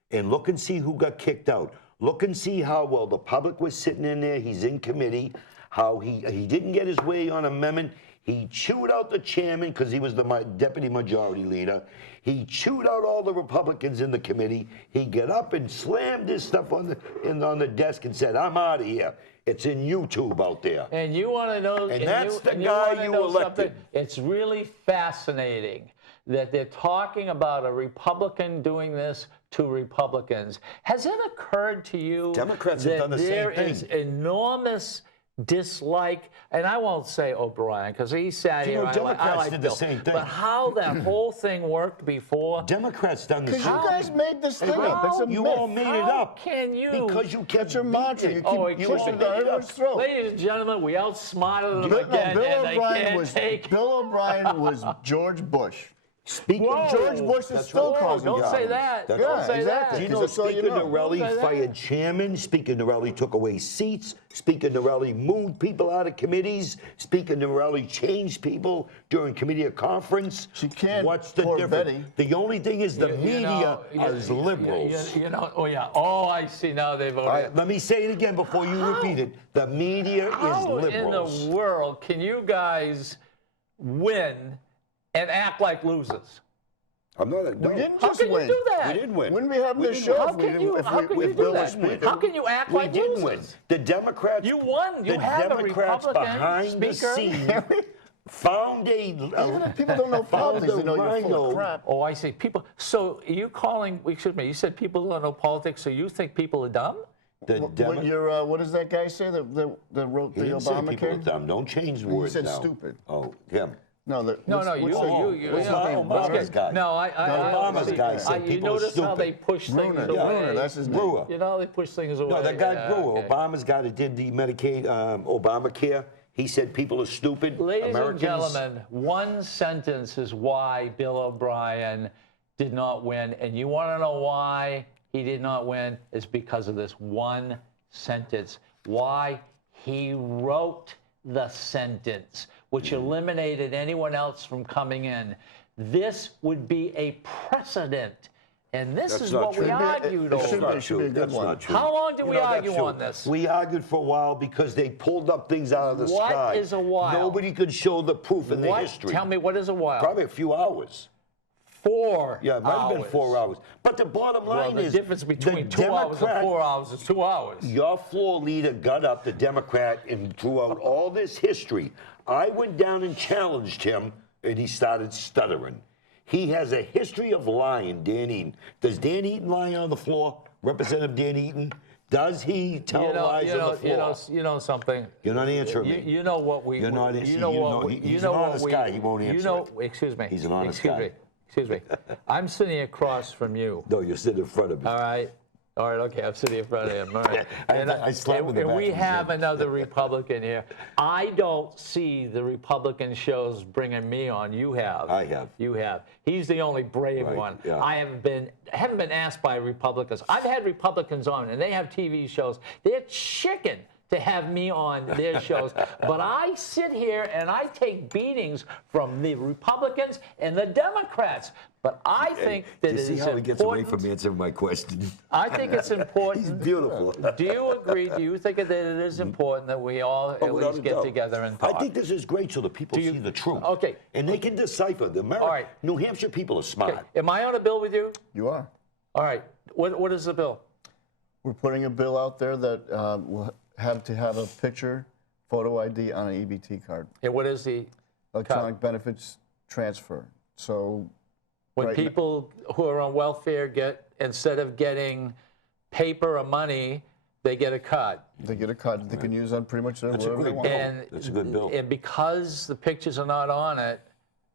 and look and see who got kicked out. Look and see how well the public was sitting in there. He's in committee. how he didn't get his way on amendment. He chewed out the chairman because he was the deputy majority leader. He chewed out all the Republicans in the committee. He got up and slammed his stuff on the desk and said, "I'm out of here. It's in YouTube out there." And you want to know? And that's the guy you elected. It's really fascinating that they're talking about a Republican doing this to Republicans. Has it occurred to you Democrats have done the same there thing. is enormous dislike, and I won't say O'Brien because he sat here. Democrats like did Bill, the same thing. But how that whole thing worked before? Democrats done the same Because you guys made this thing up. It's a You myth. all made it How up. can you? Because you kept your mantra. beating You it. keep Oh, pushing it down everyone's throat. Ladies and gentlemen, we outsmarted them Bill again, and they can't take. Bill O'Brien was George Bush. Speaking Whoa. George Bush is still causing Don't say problems. that. That's Don't right. say exactly. that. You know, That's all you Speaker know. Norelli Don't say that. fired chairman. Speaker Norelli took away seats. Speaker Norelli moved people out of committees. Speaker Norelli changed people during committee of conference. She can't, What's the poor difference? Betty. The only thing is the media is liberals. Oh, yeah. Oh, I see. Now they voted. All right, let me say it again before you repeat it. The media is How liberals. in the world can you guys win and act like losers? I'm not. We didn't How just can win. you do that? We didn't win. Wouldn't we have We this didn't show win. How can you, how can you if do Bill that? was speaking? How can you act We like didn't losers? win. The Democrats. You won. You the have a Democrats Republican behind the speaker. scene found a. Even if people don't know politics, they know you're full of crap. Oh, I see. People. So you calling? Excuse me. You said people don't know politics. So you think people are dumb? The What does that guy say that wrote He the didn't say people are Obamacare? dumb. Don't change the words said now. stupid. Oh, him. No, No, Obama's okay. guy. No, Obama's see, guy said you people are notice how stupid. they push things Bruner, away. Bruner, that's his name. Brewer. You know, they push things away. No, that guy Yeah, Brewer, okay. Obama's guy that did the Medicaid, Obamacare. He said people are stupid. Ladies Americans. and gentlemen, one sentence is why Bill O'Brien did not win. And you want to know why he did not win? Is because of this one sentence. Why he wrote the sentence, which eliminated anyone else from coming in. This would be a precedent. And this is what we argued over. It should be a good one. How long did we argue on this? We argued for a while because they pulled up things out of the sky. What is a while? Nobody could show the proof in the history. Tell me, what is a while? Probably a few hours. 4 Yeah, it might have been 4 hours. But the bottom Well, line the is difference between the 2 hours and Democrat- 4 hours is 2 hours. Your floor leader got up, the Democrat, and threw out all this history. I went down and challenged him, and he started stuttering. He has a history of lying, Dan Eaton. Does Dan Eaton lie on the floor? Representative Dan Eaton? Does he tell lies on the floor? You know something. You're not answering me. You know what we. You're not You answering. know You what know- we. he's You know an what honest we. guy. He won't You answer know. it. Excuse me. He's an honest excuse guy. Me. Excuse me. I'm sitting across from you. No, you're sitting in front of me. All right. All right, okay, I'm sitting in front of him. All right. I slapped him in the and back we of his have head. another Republican here. I don't see the Republican shows bringing me on. You have. I have. You have. He's the only brave Right, one. yeah. I haven't been asked by Republicans. I've had Republicans on, and they have TV shows. They're chicken to have me on their shows. But I sit here and I take beatings from the Republicans and the Democrats. But I think that you it see is how he gets away important. from answering my question? I think it's important. He's beautiful. Do you agree? Do you think that it is important that we all at Without least a get doubt. together and talk? I think this is great so the people see the truth. Okay. And they can decipher. The All right. New Hampshire people are smart. Okay. Am I on a bill with you? You are. All right. What is the bill? We're putting a bill out there that will have to have a picture, photo ID on an EBT card, And what is the electronic benefits transfer. So when right people who are on welfare get, instead of getting paper or money, they get a card. they get a card they can use on pretty much That's a whatever they great want. bill. And That's a good bill. And because the pictures are not on it,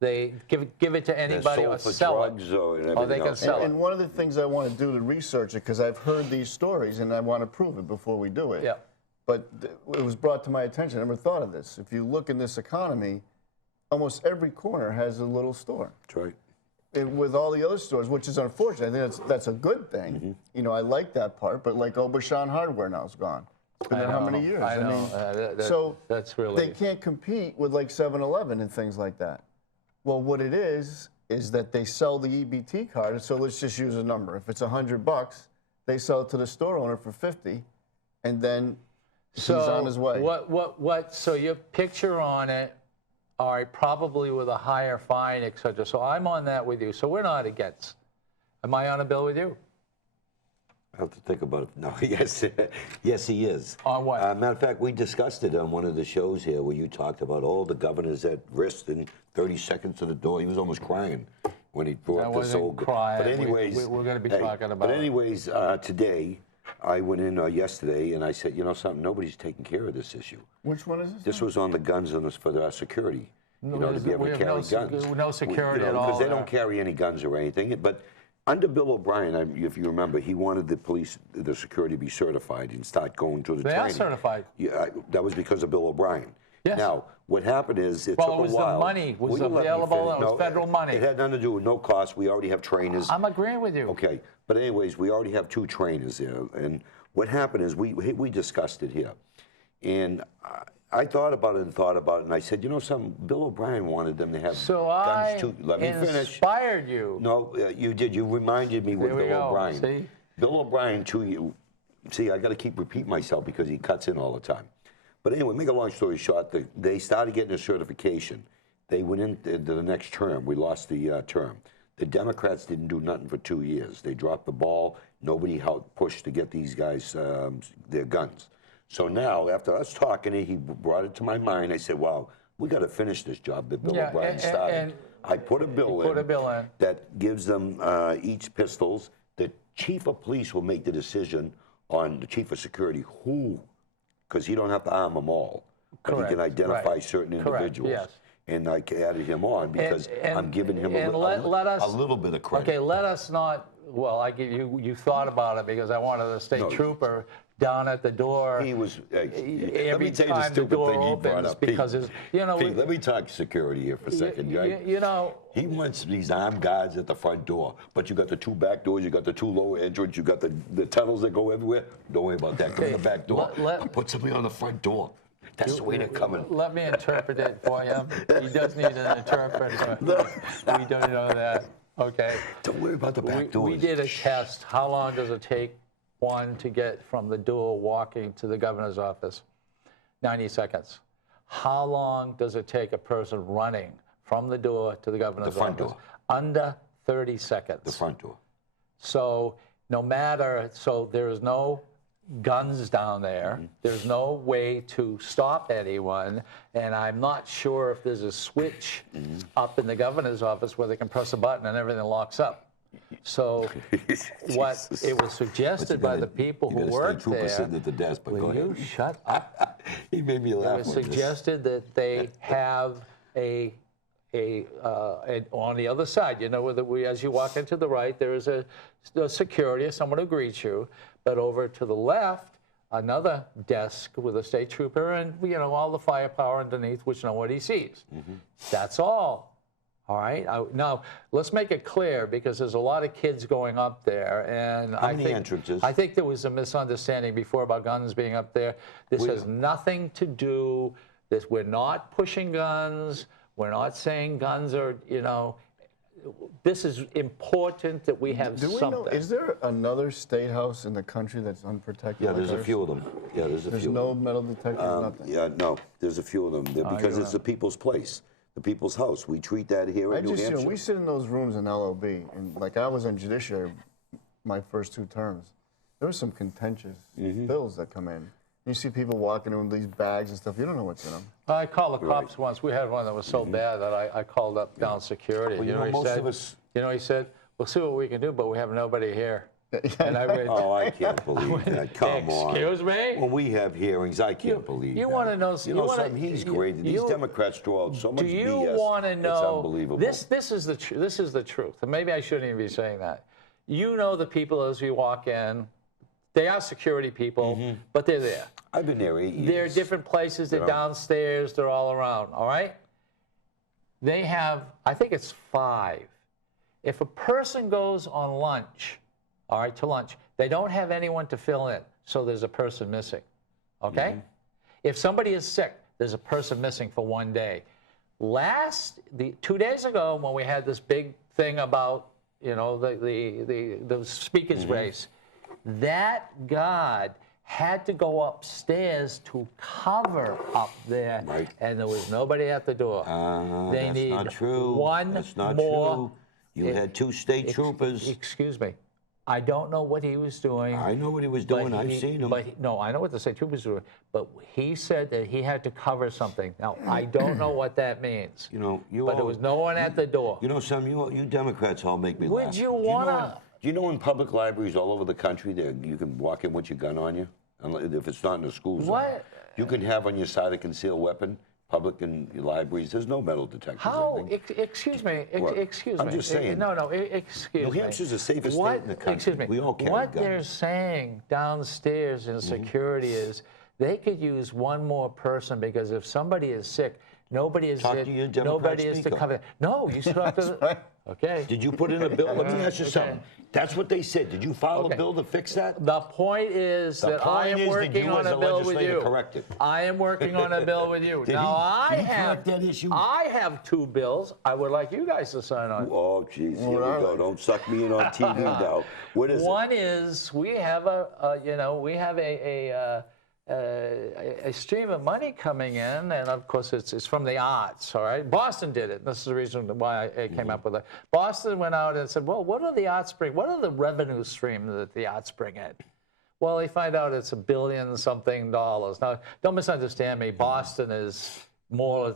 they give it to They're anybody or sold for sell drugs it. or Or everything they can else. sell And it. one of the things I want to do to research it, because I've heard these stories and I want to prove it before we do it. Yeah. But it was brought to my attention. I never thought of this. If you look in this economy, almost every corner has a little store. That's right. And with all the other stores, which is unfortunate. I think that's a good thing. Mm-hmm. You know, I like that part. But like Obashan Hardware now is gone. It's been there how many years? I know. So that's really. they can't compete with like 7-Eleven and things like that. Well, what it is that they sell the EBT card. So let's just use a number. If it's $100, they sell it to the store owner for $50, and then So he's on his way. So your picture on it, all right, probably with a higher fine, et cetera. So I'm on that with you. So we're not against. Am I on a bill with you? I have to think about it. No, yes, yes, he is. On what? Matter of fact, we discussed it on one of the shows here where you talked about all the governors at risk in 30 seconds to the door. He was almost crying when he brought this old. Crying. But anyways, we're going to be talking about. But anyways, today I went in yesterday and I said, you know something, nobody's taking care of this issue. Which one is this? This was on the guns and for the security. You know, to be able to carry guns. No security at all. Because they don't carry any guns or anything. But under Bill O'Brien, if you remember, he wanted the police, the security to be certified and start going to the training. They are certified. Yeah, that was because of Bill O'Brien. Yes. Now, what happened is it took a while. Well, it was the money was available. It was federal money. It had nothing to do with no cost. We already have trainers. I'm agreeing with you. Okay, but anyways, we already have 2 trainers there, and what happened is we discussed it here, and I thought about it, and I said, you know something, Bill O'Brien wanted them to have guns too. Let me finish. Inspired you. No, you did. You reminded me with Bill O'Brien. See? Bill O'Brien, see, I got to keep repeating myself because he cuts in all the time. But anyway, make a long story short, they started getting a certification. They went into the next term. We lost the term. The Democrats didn't do nothing for 2 years. They dropped the ball. Nobody helped push to get these guys their guns. So now, after us talking, he brought it to my mind. I said, wow, we got to finish this job that Bill O'Brien started. And I put a bill in that gives them each pistols. The chief of police will make the decision on the chief of security who, because he don't have to arm them all. But he can identify certain individuals. Yes. And I added him on because I'm giving him a little bit of credit. Okay, let us not. Well, I give you. You thought about it because I wanted a state trooper down at the door. He was. Every time the door opens, because it's, you know. Pete, let me talk security here for a second, right? You know. He wants these armed guards at the front door, but you got the 2 back doors, you got the 2 lower entrance, you got the tunnels that go everywhere. Don't worry about that. Come in the back door. Put somebody on the front door. That's the way they're coming. Let me interpret it for him. He does need an interpreter. We don't know that. Okay. Don't worry about the back doors. We did a test. How long does it take one to get from the door walking to the governor's office? 90 seconds. How long does it take a person running from the door to the governor's office? The front door. Under 30 seconds. The front door. So no matter, so there's no guns down there. Mm-hmm. There's no way to stop anyone, and I'm not sure if there's a switch up in the governor's office where they can press a button and everything locks up. So what it was suggested by the people who worked there, sitting at the desk, but will you shut up? He made me laugh. It was suggested that they have on the other side, you know, as you walk into the right, there is a security, someone who greets you, but over to the left, another desk with a state trooper and, you know, all the firepower underneath, which nobody sees. Mm-hmm. That's all. All right. Now, let's make it clear because there's a lot of kids going up there, and How many entrances? I think there was a misunderstanding before about guns being up there. This has nothing to do. We're not pushing guns. We're not saying guns are, you know. This is important that we have something. Know, is there another state house in the country that's unprotected? Yeah, there's a few of them. Yeah, there's a few. There's no metal detectors, nothing? Yeah, no, there's a few of them because it's the people's place, the people's house. We treat that here in New Hampshire. You know, we sit in those rooms in LOB, and like I was in judiciary my first 2 terms. There were some contentious bills that come in. You see people walking in with these bags and stuff. You don't know what's in them. I called the cops once. We had one that was so bad that I called up down security. Well, you know, most of us. You know, he said, "We'll see what we can do, but we have nobody here." And I went, "Oh, I can't believe that! Come on." Excuse me. When we have hearings, I can't believe that. You want to know? You know something? He's great. These Democrats throw out so much BS. Do you want to know? It's unbelievable. This is the truth. And maybe I shouldn't even be saying that. You know the people as you walk in. They are security people, but they're there. I've been there 8 years. They're different places. They're downstairs. They're all around. All right? They have, I think it's 5. If a person goes on lunch, all right, to lunch, they don't have anyone to fill in, so there's a person missing. Okay? If somebody is sick, there's a person missing for 1 day. 2 days ago, when we had this big thing about, you know, the speaker's race, that guard had to go upstairs to cover up there, Right. and there was nobody at the door. They That's need not true. one That's not more. true. You had 2 state troopers. Excuse me. I don't know what he was doing. I know what he was doing. I've seen him. No, I know what the state troopers were doing. But he said that he had to cover something. Now, I don't know what that means. You know, but there was no one at the door. You know, you Democrats all make me laugh. Would you wanna? Do you know in public libraries all over the country there you can walk in with your gun on you, if it's not in the school zone? What? You can have on your side a concealed weapon. Public and libraries, there's no metal detectors. How? Excuse me. Excuse me. I'm just saying. No, excuse me. New Hampshire's the safest state in the country. Excuse me. We all carry What guns. they're saying downstairs in security is they could use one more person because if somebody is sick, nobody is Talk to your Democrat nobody is to speaker. cover. No, you still have to. right. Okay. Did you put in a bill? Let me ask you something. That's what they said. Did you file a bill to fix that? The point is that I am working on a bill with you. I am working on a bill with you. Now I have that issue? I have 2 bills I would like you guys to sign on. Oh, jeez, here we go. Don't suck me in on TV now. What is One is we have a stream of money coming in, and of course it's from the arts, all right? Boston did it. This is the reason why I came up with it. Boston went out and said, well, what are the arts bring? What are the revenue streams that the arts bring in? Well, they find out it's $1 billion something. Now, don't misunderstand me. Boston is more,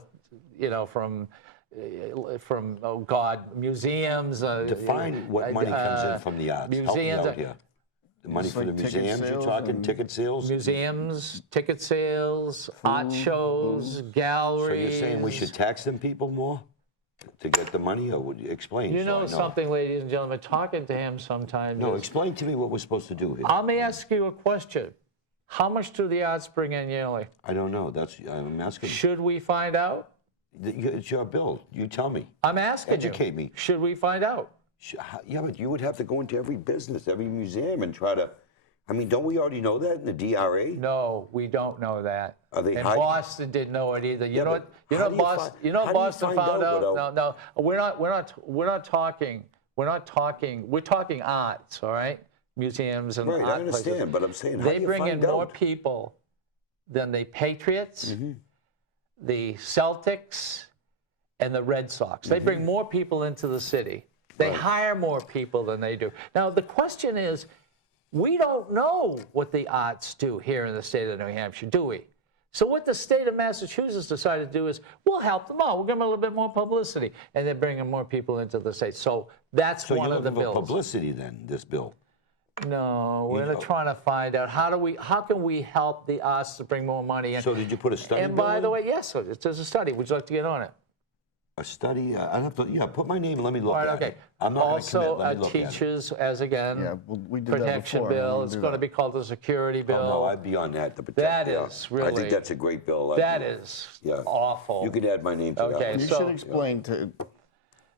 from oh God, museums. Define what money comes in from the arts. Museums. Help me out here. The money for the like ticket museums, you're sales talking and- ticket sales? Museums, ticket sales, art shows, galleries. So you're saying we should tax them people more to get the money, or would you explain? You so I know something, ladies and gentlemen, talking to him sometimes. No, is- explain to me what we're supposed to do here. Let me ask you a question. How much do the arts bring in yearly? I don't know. I'm asking. Should we find out? It's your bill. You tell me. I'm asking Educate you. me. Should we find out? Yeah, but you would have to go into every business, every museum, and try to. I mean, don't we already know that in the DRA? No, we don't know that. Are they and hiding? Boston didn't know it either. You know but what? how do you Boston. fi- You know how do you Boston find found out out. without- No, we're not talking. We're talking arts. All right, museums and Right, art I understand, places. but I'm saying, how They do you bring in find more out? people than the Patriots, the Celtics, and the Red Sox. They bring more people into the city. They hire more people than they do. Now, the question is, we don't know what the arts do here in the state of New Hampshire, do we? So what the state of Massachusetts decided to do is, we'll help them out. We'll give them a little bit more publicity. And they're bringing more people into the state. So that's So one you're of the looking for bills. publicity then, this bill? No, we're trying to find out how can we help the arts to bring more money in. So did you put a study And bill by the in? way, yes, so there's a study. Would you like to get on it? A study? I have to. Yeah, put my name and let me look All right, at okay. it. I'm not going to commit. Also, Let me look at it. teachers, as again, Yeah, well, we did that protection before. I don't bill. wanna It's do going to that. be called the security bill. Oh, no, I'd be on that. The That yeah. is I really- think that's a great bill. That is awful. You can add my name to Okay, that one. You so- should explain to.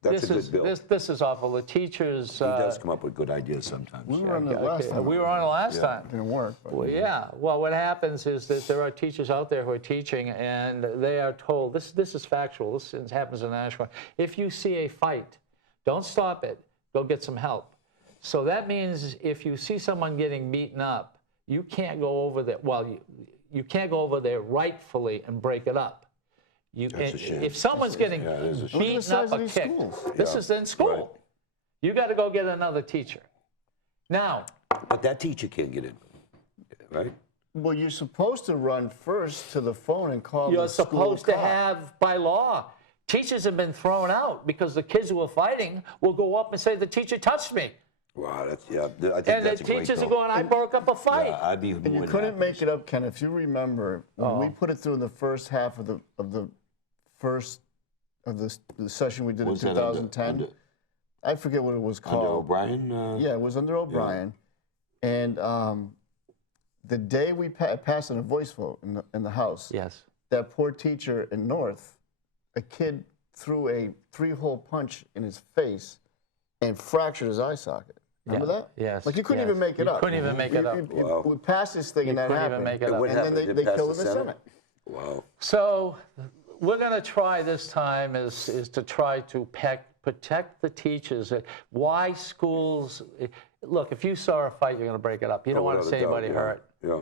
That's a this good is bill. this is awful. The teachers. He does come up with good ideas sometimes. We were on the last time. We were on it last time. Didn't work. But Well, yeah. Well, what happens is that there are teachers out there who are teaching, and they are told, this is factual, this happens in Nashua, if you see a fight, don't stop it, go get some help. So that means if you see someone getting beaten up, you can't go over there, well, you can't go over there rightfully and break it up. That's a shame. If someone's getting it is a shame. Look at the beaten size up of or these kicked, schools. this is in school. right. You got to go get another teacher. Now, But that teacher can't get in, right? Well, you're supposed to run first to the phone and call you're the school supposed to cop. have, by law, teachers have been thrown out because the kids who are fighting will go up and say, the teacher touched me. Wow, that's I think And the that's a great teachers are bill. going, I broke up a fight. Yeah, I'd be And more you than couldn't happy. make it up, Ken. If you remember, when we put it through the first half of the first of the session we did Was in that 2010, under I forget what it was called. O'Brien? Yeah, it was under O'Brien. And the day we passed in a voice vote in the House, Yes. that poor teacher in North, a kid threw a 3-hole punch in his face and fractured his eye socket. Remember that? Yes, Like you couldn't yes. even make it You up. couldn't even make it up. Wow. We passed this thing and that couldn't even happened. make it up. What And then happened? Did they it pass killed the him in the Senate? Senate. Wow. So we're going to try this time is to try to protect the teachers. Why schools, look, if you saw a fight, you're going to break it up. You don't want to Without see a doubt, anybody yeah. hurt. Yeah.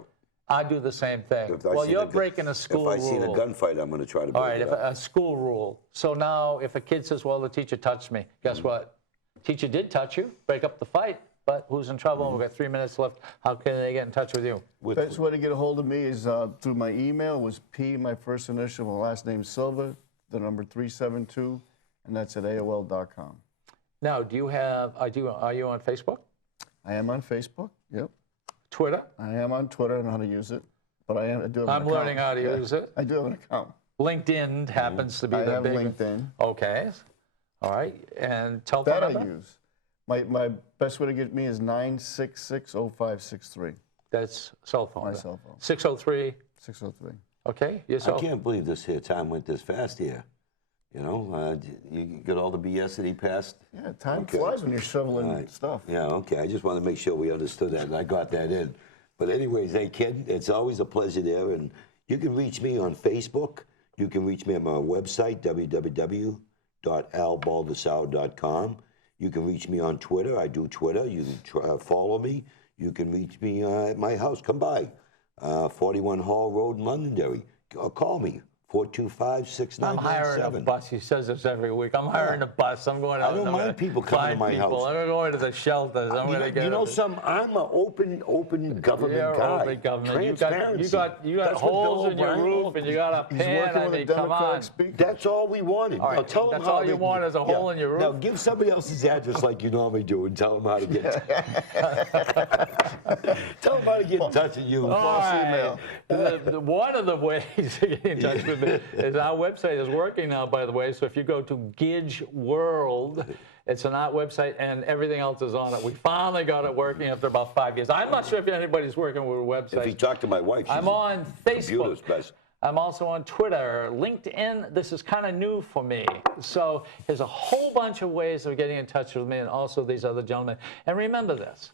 I do the same thing. If I Well, see you're the gu- breaking a school If I see a rule. gunfight, I'm going to try to All break right, it if up. a school rule. So now if a kid says, well, the teacher touched me, guess what? Teacher did touch you, break up the fight, but who's in trouble? We've got 3 minutes left. How can they get in touch with you? Best way to get a hold of me is through my email, was P, my first initial, my last name Silva, the number 372, and that's at AOL.com. Now, do you have, are you on Facebook? I am on Facebook, yep. Twitter? I am on Twitter, I know how to use it, but I do have an account. I'm learning how to use it. I do have an account. LinkedIn happens to be I the have big LinkedIn. Okay. All right. And telephone That I number? use. My best way to get me is 966-0563. That's cell phone. My cell phone. 603. 603. Okay. I Yourself. can't believe this here time went this fast here. You know, you got all the BS that he passed. Yeah, time Okay. flies when you're shoveling All right. stuff. Yeah, okay. I just want to make sure we understood that, and I got that in. But anyways, hey, kid, it's always a pleasure there. And you can reach me on Facebook. You can reach me on my website, www.albaldasaro.com. You can reach me on Twitter. I do Twitter. You can follow me. You can reach me at my house. Come by, 41 Hall Road, Londonderry. Call me. 425-6997. I'm hiring a bus. He says this every week. I'm hiring a bus. I'm going out. I don't and I'm mind gonna people coming to find my people. house. I'm going to the shelters. I'm going to get. You know something? I'm an open government You're guy. open government. Transparency. You got That's what holes Bill in your O'Brien roof, wants. and you got a He's pan. working I with a mean, come on. Democratic speaker. That's all we wanted. All right, Now tell them that's how all they you want is a hole in your roof? Now give somebody else's address like you normally do and tell them how to get. Tell them how to get in touch with you. All right. email. One of the ways to get in touch with me is our website is working now, by the way. So if you go to Gidge World, it's an art website, and everything else is on it. We finally got it working after about 5 years. I'm not sure if anybody's working with a website. If you talk to my wife, she's I'm on computer's Facebook. best. I'm also on Twitter, LinkedIn. This is kind of new for me. So there's a whole bunch of ways of getting in touch with me, and also these other gentlemen. And remember this,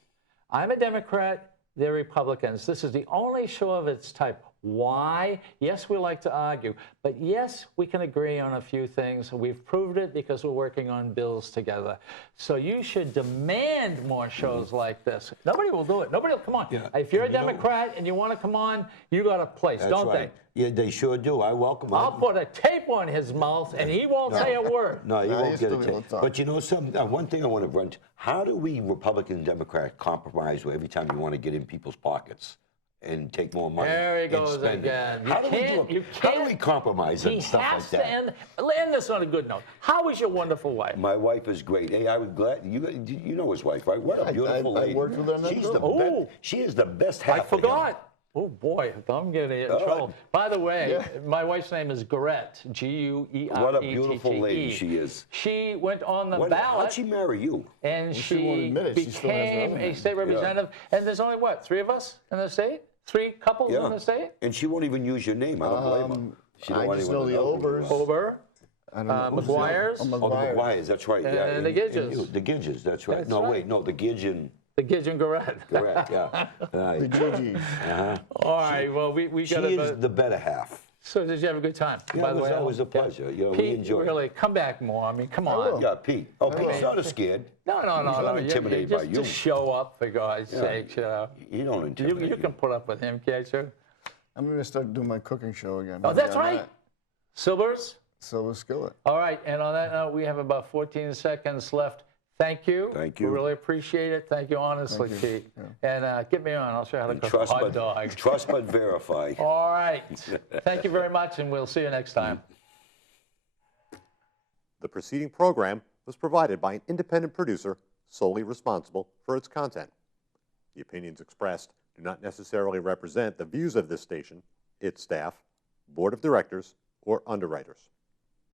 I'm a Democrat, they're Republicans. This is the only show of its type. Why? Yes, we like to argue, but yes, we can agree on a few things. We've proved it because we're working on bills together. So you should demand more shows like this. Nobody will do it. Nobody will come on. Yeah, If you're a and you know- Democrat and you want to come on, you got a place, That's don't right. Yeah, they sure do. I welcome them. I'll put a tape on his mouth and he won't say a word. No, you No, won't he's get still it. able to talk. But you know something? One thing I want to run to, how do we Republican and Democrat compromise every time you want to get in people's pockets and take more money? There he and goes spend it? again. How do we do it? You How do can't- we compromise He and stuff has like to that? end this on a good note. How is your wonderful wife? My wife is great. Hey, I was glad you know his wife, right? What a beautiful I lady. worked with her in that She's group. the Oh. best. She is the best half. I of him. forgot. Oh boy, I'm getting in trouble. By the way, Yeah. my wife's name is Guerette, G-U-E-R-E-T-T-E. What a beautiful lady she is. She went on the How'd ballot she marry you? and she won't she admit it. She still has her became other a name. state representative. And there's only, what, 3 of us in the state? 3 couples in the state? And she won't even use your name. I don't blame her. She don't I want just anyone know to the who you Obers. are. Over. I don't know who's the- McGuire's? Oh, Oh, the McGuire. McGuire's, that's right. And- yeah. and the Gidges. you, the Gidges, that's right. That's no, right. wait, no, the Gidge and The Gidge and Guerette. correct, yeah. The Right. GGs. All right, well, we She got is to... the better half. So did you have a good time? Yeah, by it the was way, always a pleasure. You know, we Pete, enjoyed it. really, come back more. I mean, come on. will. Yeah, Pete. Oh, Pete's not scared. No. He's not You intimidated by you. Just show up, for God's sakes, you know. You don't intimidate You can put up with him, can't you? I'm going to start doing my cooking show again. Oh, that's Yeah, right. Silvers? Silver Skillet. All right, and on that note, we have about 14 seconds left. Thank you. Thank you. We really appreciate it. Thank you, honestly, Thank you. Pete. And get me on. I'll show you how to cook a hot dog. Trust but verify. All right. Thank you very much, and we'll see you next time. The preceding program was provided by an independent producer solely responsible for its content. The opinions expressed do not necessarily represent the views of this station, its staff, board of directors, or underwriters.